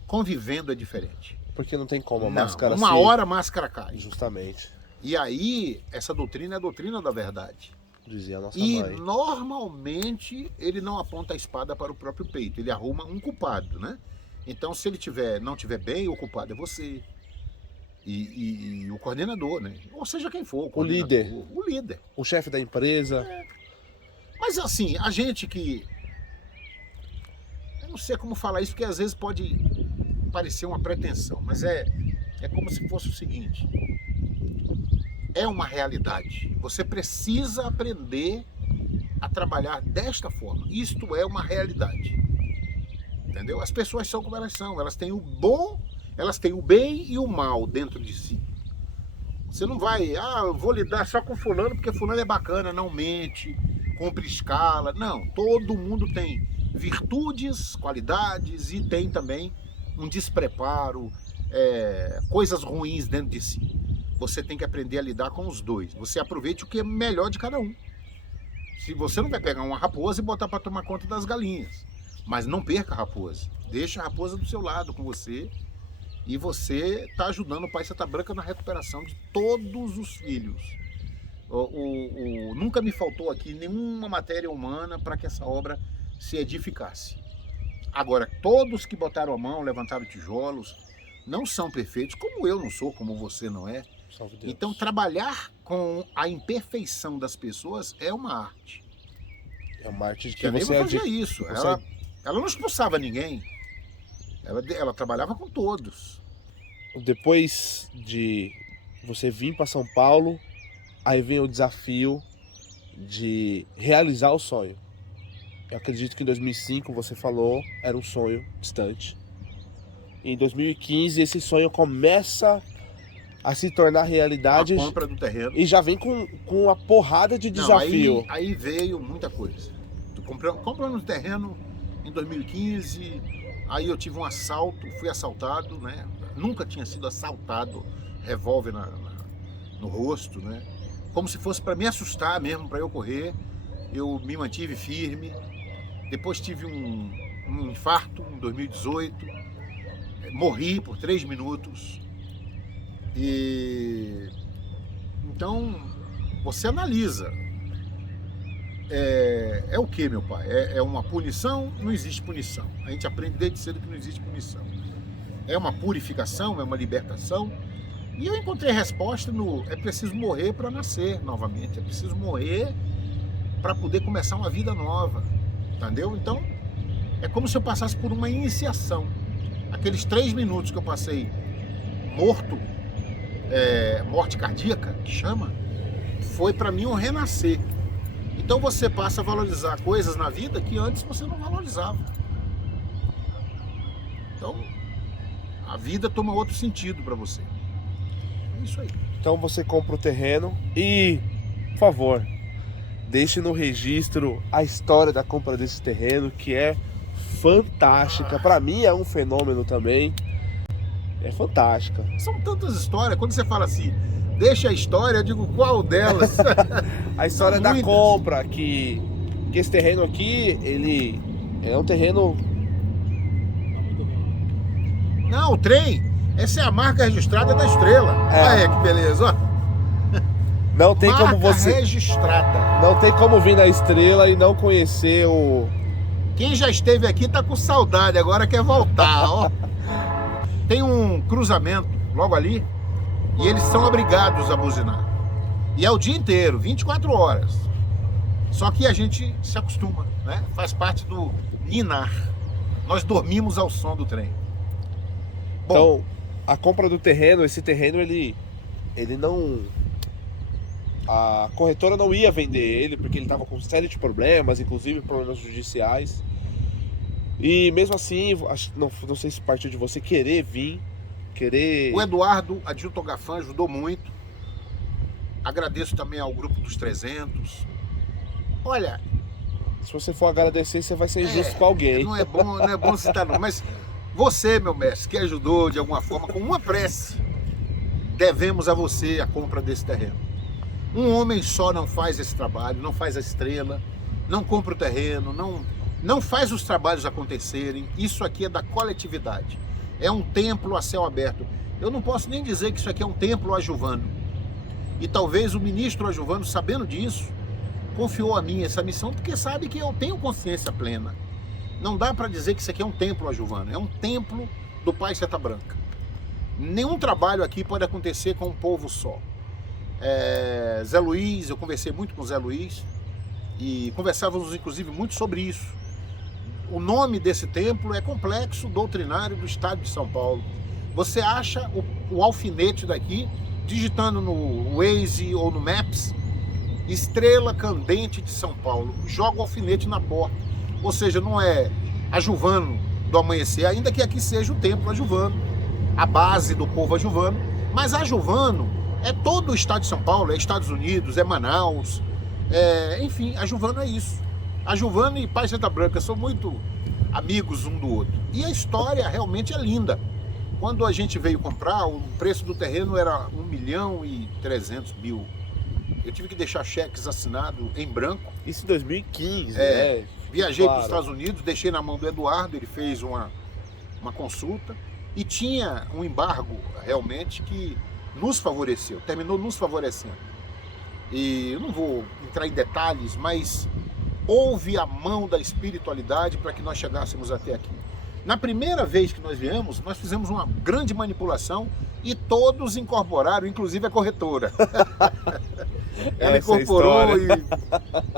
Convivendo é diferente. Porque não tem como a máscara uma hora a máscara cai. Justamente. E aí, essa doutrina é a doutrina da verdade. Dizia a nossa mãe. E normalmente ele não aponta a espada para o próprio peito, ele arruma um culpado, né? Então, se ele não tiver bem, o culpado é você. E o coordenador, né? Ou seja, quem for. O líder. O líder. O chefe da empresa. Mas assim, a gente que... Eu não sei como falar isso, porque às vezes pode parecer uma pretensão, mas é como se fosse o seguinte. É uma realidade. Você precisa aprender a trabalhar desta forma. Isto é uma realidade. Entendeu? As pessoas são como elas são. Elas têm o bom, elas têm o bem e o mal dentro de si. Você não vai, eu vou lidar só com fulano porque fulano é bacana, não mente, cumpre escala. Não, todo mundo tem virtudes, qualidades e tem também um despreparo, coisas ruins dentro de si. Você tem que aprender a lidar com os dois. Você aproveite o que é melhor de cada um. Se você não vai pegar uma raposa e botar para tomar conta das galinhas. Mas não perca a raposa. Deixa a raposa do seu lado com você. E você está ajudando o Pai Santa Branca na recuperação de todos os filhos. Nunca me faltou aqui nenhuma matéria humana para que essa obra se edificasse. Agora, todos que botaram a mão, levantaram tijolos, não são perfeitos, como eu não sou, como você não é. Salve Deus. Então, trabalhar com a imperfeição das pessoas é uma arte. É uma arte de Que que a Neiva você fazia isso. você- Ela não expulsava ninguém. Ela trabalhava com todos. Depois de você vir para São Paulo, aí vem o desafio de realizar o sonho. Eu acredito que em 2005 você falou, era um sonho distante. Em 2015 esse sonho começa a se tornar realidade A compra do terreno. e já vem com uma porrada de Não, desafio. aí veio muita coisa. Comprando o terreno em 2015, aí eu tive um assalto, fui assaltado, né? Nunca tinha sido assaltado, revólver no rosto, né? Como se fosse para me assustar mesmo, para eu correr. Eu me mantive firme. Depois tive um infarto em 2018. Morri por 3 minutos. E então você analisa. É o que, meu pai? É uma punição? Não existe punição. A gente aprende desde cedo que não existe punição. É uma purificação, é uma libertação. E eu encontrei a resposta no é preciso morrer para nascer novamente. É preciso morrer para poder começar uma vida nova. Entendeu? Então, é como se eu passasse por uma iniciação. Aqueles 3 minutos que eu passei morto, morte cardíaca, que chama, foi para mim um renascer. Então você passa a valorizar coisas na vida que antes você não valorizava. Então, a vida toma outro sentido para você. É isso aí. Então você compra o terreno e, por favor, deixe no registro a história da compra desse terreno, que é fantástica. Para mim é um fenômeno também. É fantástica. São tantas histórias. Quando você fala assim, deixa a história, eu digo qual delas? A história São da muitas. compra, que esse terreno aqui, ele é um terreno... Não, o trem. Essa é a marca registrada da Estrela. É. Olha que beleza, ó. Não tem Marca como você... registrada. Não tem como vir na Estrela e não conhecer o... Quem já esteve aqui tá com saudade, agora quer voltar, ó. Tem um cruzamento logo ali e eles são obrigados a buzinar. E é o dia inteiro, 24 horas. Só que a gente se acostuma, né? Faz parte do ninar. Nós dormimos ao som do trem. Bom, Então, a compra do terreno, esse terreno, ele não... A corretora não ia vender ele, porque ele estava com série de problemas, inclusive problemas judiciais. E mesmo assim, não sei se partiu de você querer vir, querer... o Eduardo Adilton Gafan ajudou muito. Agradeço também ao grupo dos 300. Olha, Se você for agradecer, você vai ser injusto com alguém. não é bom citar não, mas você, meu mestre, que ajudou de alguma forma com uma prece, devemos a você a compra desse terreno. Um homem só não faz esse trabalho, não faz a Estrela, não compra o terreno, não faz os trabalhos acontecerem. Isso aqui é da coletividade. É um templo a céu aberto. Eu não posso nem dizer que isso aqui é um templo ajuvano. E talvez o ministro ajuvano, sabendo disso, confiou a mim essa missão, porque sabe que eu tenho consciência plena. Não dá para dizer que isso aqui é um templo ajuvano, é um templo do Pai Seta Branca. Nenhum trabalho aqui pode acontecer com um povo só. Zé Luiz, eu conversei muito com o Zé Luiz e conversávamos inclusive muito sobre isso. O nome desse templo é Complexo Doutrinário do Estado de São Paulo. Você acha o alfinete daqui, digitando no Waze ou no Maps, Estrela Candente de São Paulo, joga o alfinete na porta. Ou seja, não é ajuvano do amanhecer, ainda que aqui seja o templo ajuvano, a base do povo ajuvano, mas ajuvano é todo o estado de São Paulo, é Estados Unidos, é Manaus, enfim, ajuvano é isso. Ajuvano e Pai Seta Branca são muito amigos um do outro. E a história realmente é linda. Quando a gente veio comprar, o preço do terreno era 1.300.000. Eu tive que deixar cheques assinados em branco. Isso em 2015, né? Viajei para Claro. os Estados Unidos, deixei na mão do Eduardo, ele fez uma consulta e tinha um embargo realmente que nos favoreceu, terminou nos favorecendo. E eu não vou entrar em detalhes, mas houve a mão da espiritualidade para que nós chegássemos até aqui. Na primeira vez que nós viemos, nós fizemos uma grande manipulação e todos incorporaram, inclusive a corretora. Ela Essa incorporou história.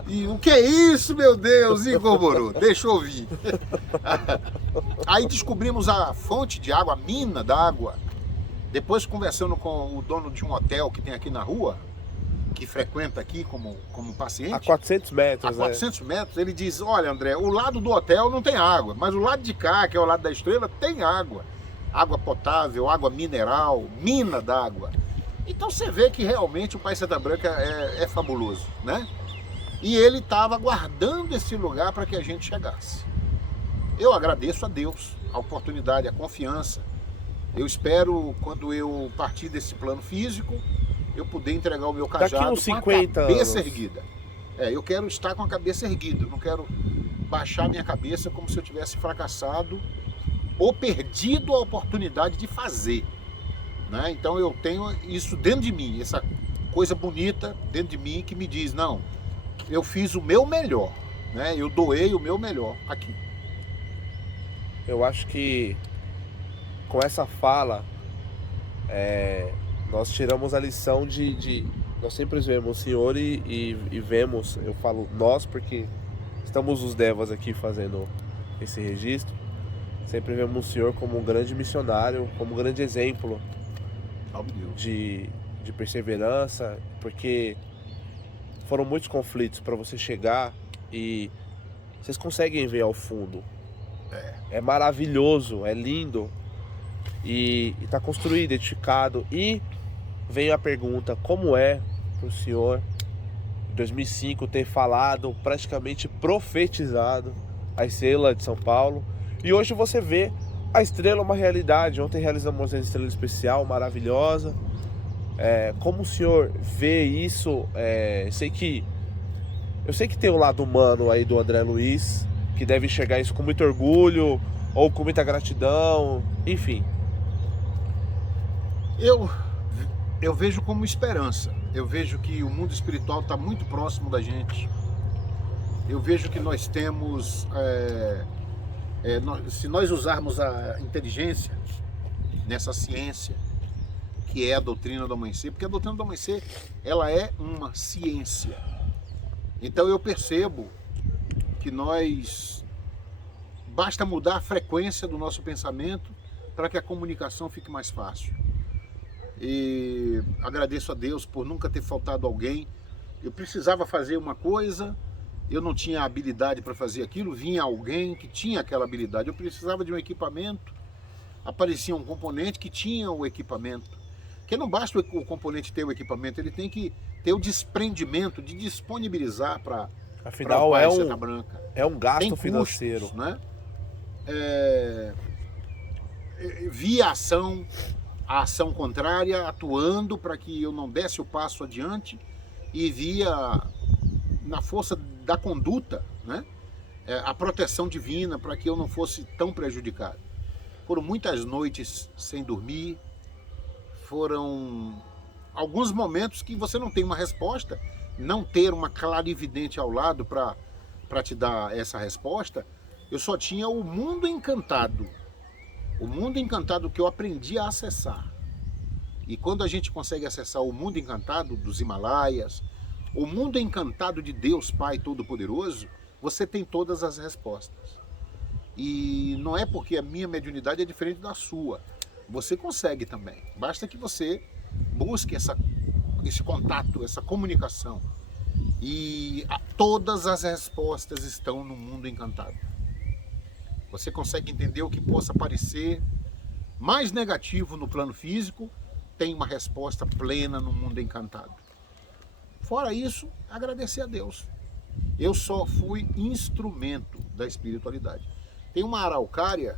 e o que é isso, meu Deus? Incorporou, deixou vir. Aí descobrimos a fonte de água, a mina d'água. Depois, conversando com o dono de um hotel que tem aqui na rua, que frequenta aqui como paciente. A 400 metros, A 400 metros, ele diz, olha André, o lado do hotel não tem água, mas o lado de cá, que é o lado da estrela, tem água. Água potável, água mineral, mina d'água. Então você vê que realmente o Pai Seta Branca é fabuloso, né? E ele estava aguardando esse lugar para que a gente chegasse. Eu agradeço a Deus a oportunidade, a confiança. Eu espero, quando eu partir desse plano físico, eu poder entregar o meu cajado uns com a 50 cabeça anos. erguida. Eu quero estar com a cabeça erguida, eu não quero baixar minha cabeça como se eu tivesse fracassado ou perdido a oportunidade de fazer, né? Então eu tenho isso dentro de mim, essa coisa bonita dentro de mim que me diz, não, eu fiz o meu melhor, né? Eu doei o meu melhor aqui. Eu acho que com essa fala, nós tiramos a lição nós sempre vemos o Senhor e vemos, eu falo nós porque estamos os devas aqui fazendo esse registro, sempre vemos o Senhor como um grande missionário, como um grande exemplo de perseverança, porque foram muitos conflitos para você chegar e vocês conseguem ver ao fundo. É maravilhoso, é lindo e está construído, edificado. E vem a pergunta, como é para o senhor em 2005 ter falado, praticamente profetizado a estrela de São Paulo, e hoje você vê a estrela uma realidade. Ontem realizamos uma estrela especial maravilhosa. Como o senhor vê isso? Eu sei que tem o lado humano aí do André Luiz, que deve enxergar isso com muito orgulho ou com muita gratidão, enfim. Eu vejo como esperança. Eu vejo que o mundo espiritual está muito próximo da gente. Eu vejo que nós temos, se nós usarmos a inteligência nessa ciência, que é a doutrina do amanhecer, porque a doutrina do amanhecer, ela é uma ciência. Então eu percebo que basta mudar a frequência do nosso pensamento para que a comunicação fique mais fácil. E agradeço a Deus por nunca ter faltado alguém. Eu precisava fazer uma coisa, eu não tinha habilidade para fazer aquilo, vinha alguém que tinha aquela habilidade. Eu precisava de um equipamento, aparecia um componente que tinha o equipamento. Porque não basta o componente ter o equipamento, ele tem que ter o desprendimento de disponibilizar para Afinal, a Seta Branca. É um gasto Tem financeiro. custos, né? Via a ação contrária atuando para que eu não desse o passo adiante, e via na força da conduta, né? A proteção divina para que eu não fosse tão prejudicado. Foram muitas noites sem dormir, foram alguns momentos que você não tem uma resposta, não ter uma clarividente ao lado para te dar essa resposta. Eu só tinha o mundo encantado que eu aprendi a acessar. E quando a gente consegue acessar o mundo encantado dos Himalaias, o mundo encantado de Deus Pai Todo-Poderoso, você tem todas as respostas. E não é porque a minha mediunidade é diferente da sua. Você consegue também. Basta que você busque esse contato, essa comunicação. E todas as respostas estão no mundo encantado. Você consegue entender o que possa parecer mais negativo no plano físico, tem uma resposta plena no mundo encantado. Fora isso, agradecer a Deus. Eu só fui instrumento da espiritualidade. Tem uma araucária,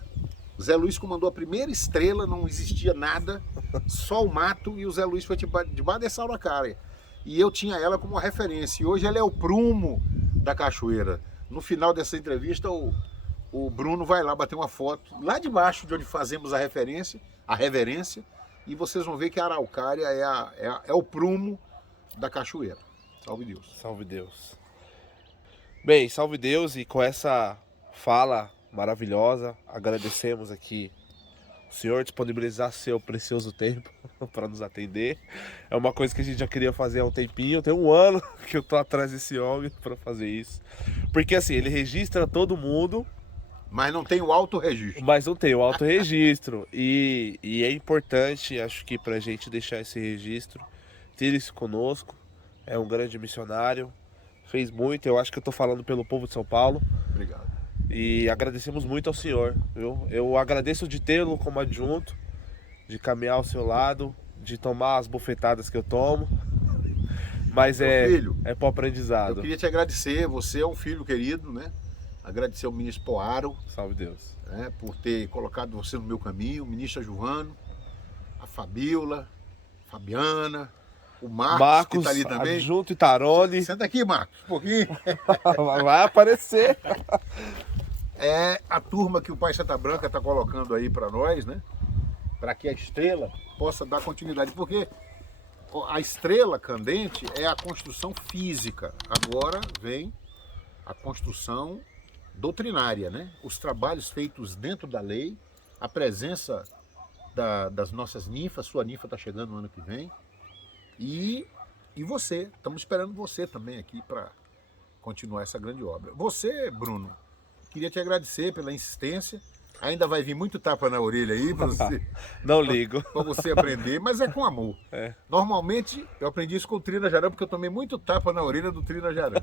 Zé Luiz comandou a primeira estrela, não existia nada, só o mato, e o Zé Luiz foi debaixo dessa araucária. E eu tinha ela como referência, e hoje ela é o prumo da cachoeira. No final dessa entrevista, o Bruno vai lá bater uma foto, lá debaixo de onde fazemos a reverência, e vocês vão ver que a araucária é o prumo da cachoeira. Salve Deus. Salve Deus. Bem, salve Deus, e com essa fala maravilhosa. Agradecemos aqui o senhor disponibilizar seu precioso tempo para nos atender. É uma coisa que a gente já queria fazer há um tempinho. Tem um ano que eu tô atrás desse homem para fazer isso. Porque assim, ele registra todo mundo, Mas não tem o autorregistro. mas não tem o autorregistro. E é importante, acho que pra gente deixar esse registro, ter isso conosco. É um grande missionário, fez muito. Eu acho que eu tô falando pelo povo de São Paulo. Obrigado. E agradecemos muito ao senhor, viu? Eu agradeço de tê-lo como adjunto, de caminhar ao seu lado, de tomar as bufetadas que eu tomo. Mas Meu filho, é pro Eu aprendizado. queria te agradecer, você é um filho querido, né? Agradecer ao ministro Poaro, Salve Deus. né, por ter colocado você no meu caminho, o ministro Giovano, a Fabiola, Fabiana, o Marcos, que está ali também. adjunto e Tarone. Senta aqui, Marcos, um pouquinho. Vai aparecer. É a turma que o Pai Santa Branca está colocando aí para nós, né? Para que a estrela possa dar continuidade. Porque a estrela candente é a construção física. Agora vem a construção doutrinária, né? Os trabalhos feitos dentro da lei, a presença das nossas ninfas, sua ninfa está chegando no ano que vem. E você, estamos esperando você também aqui para continuar essa grande obra. Você, Bruno, queria te agradecer pela insistência. Ainda vai vir muito tapa na orelha aí para você, Não ligo. pra você aprender, mas é com amor. É. Normalmente, eu aprendi isso com o Trina Jaran, porque eu tomei muito tapa na orelha do Trina Jaran.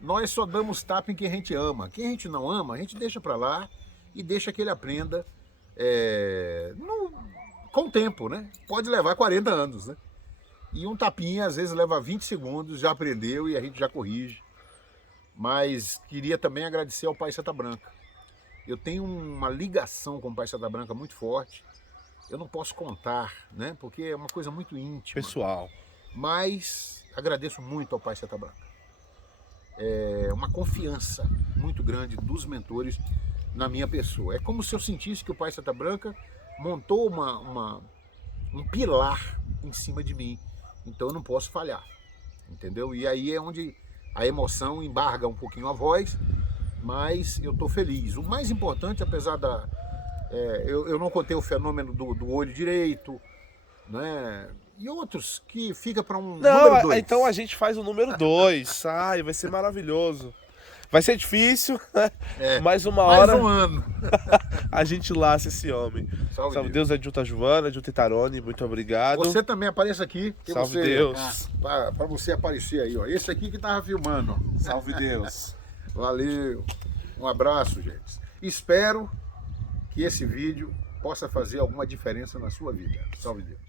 Nós só damos tapa em quem a gente ama. Quem a gente não ama, a gente deixa para lá e deixa que ele aprenda com o tempo, né? Pode levar 40 anos, né? E um tapinha, às vezes, leva 20 segundos, já aprendeu e a gente já corrige. Mas queria também agradecer ao Pai Santa Branca. Eu tenho uma ligação com o Pai Santa Branca muito forte. Eu não posso contar, né? Porque é uma coisa muito íntima. Pessoal. Mas agradeço muito ao Pai Santa Branca. É uma confiança muito grande dos mentores na minha pessoa. É como se eu sentisse que o Pai Santa Branca montou um pilar em cima de mim. Então eu não posso falhar, entendeu? E aí é onde a emoção embarga um pouquinho a voz, mas eu estou feliz. O mais importante, apesar eu não contei o fenômeno do olho direito, né? E outros que fica para um número 2. Então a gente faz o número 2. Ai, vai ser maravilhoso. Vai ser difícil, né? Mas uma hora Mais um ano. a gente laça esse homem. Salve Deus, adjunta Giovana, adjunta Tarone, muito obrigado. Você também apareça aqui. Salve Deus. Para você aparecer aí, ó. Esse aqui que tava filmando, ó. Salve Deus. Valeu. Um abraço, gente. Espero que esse vídeo possa fazer alguma diferença na sua vida. Salve Deus.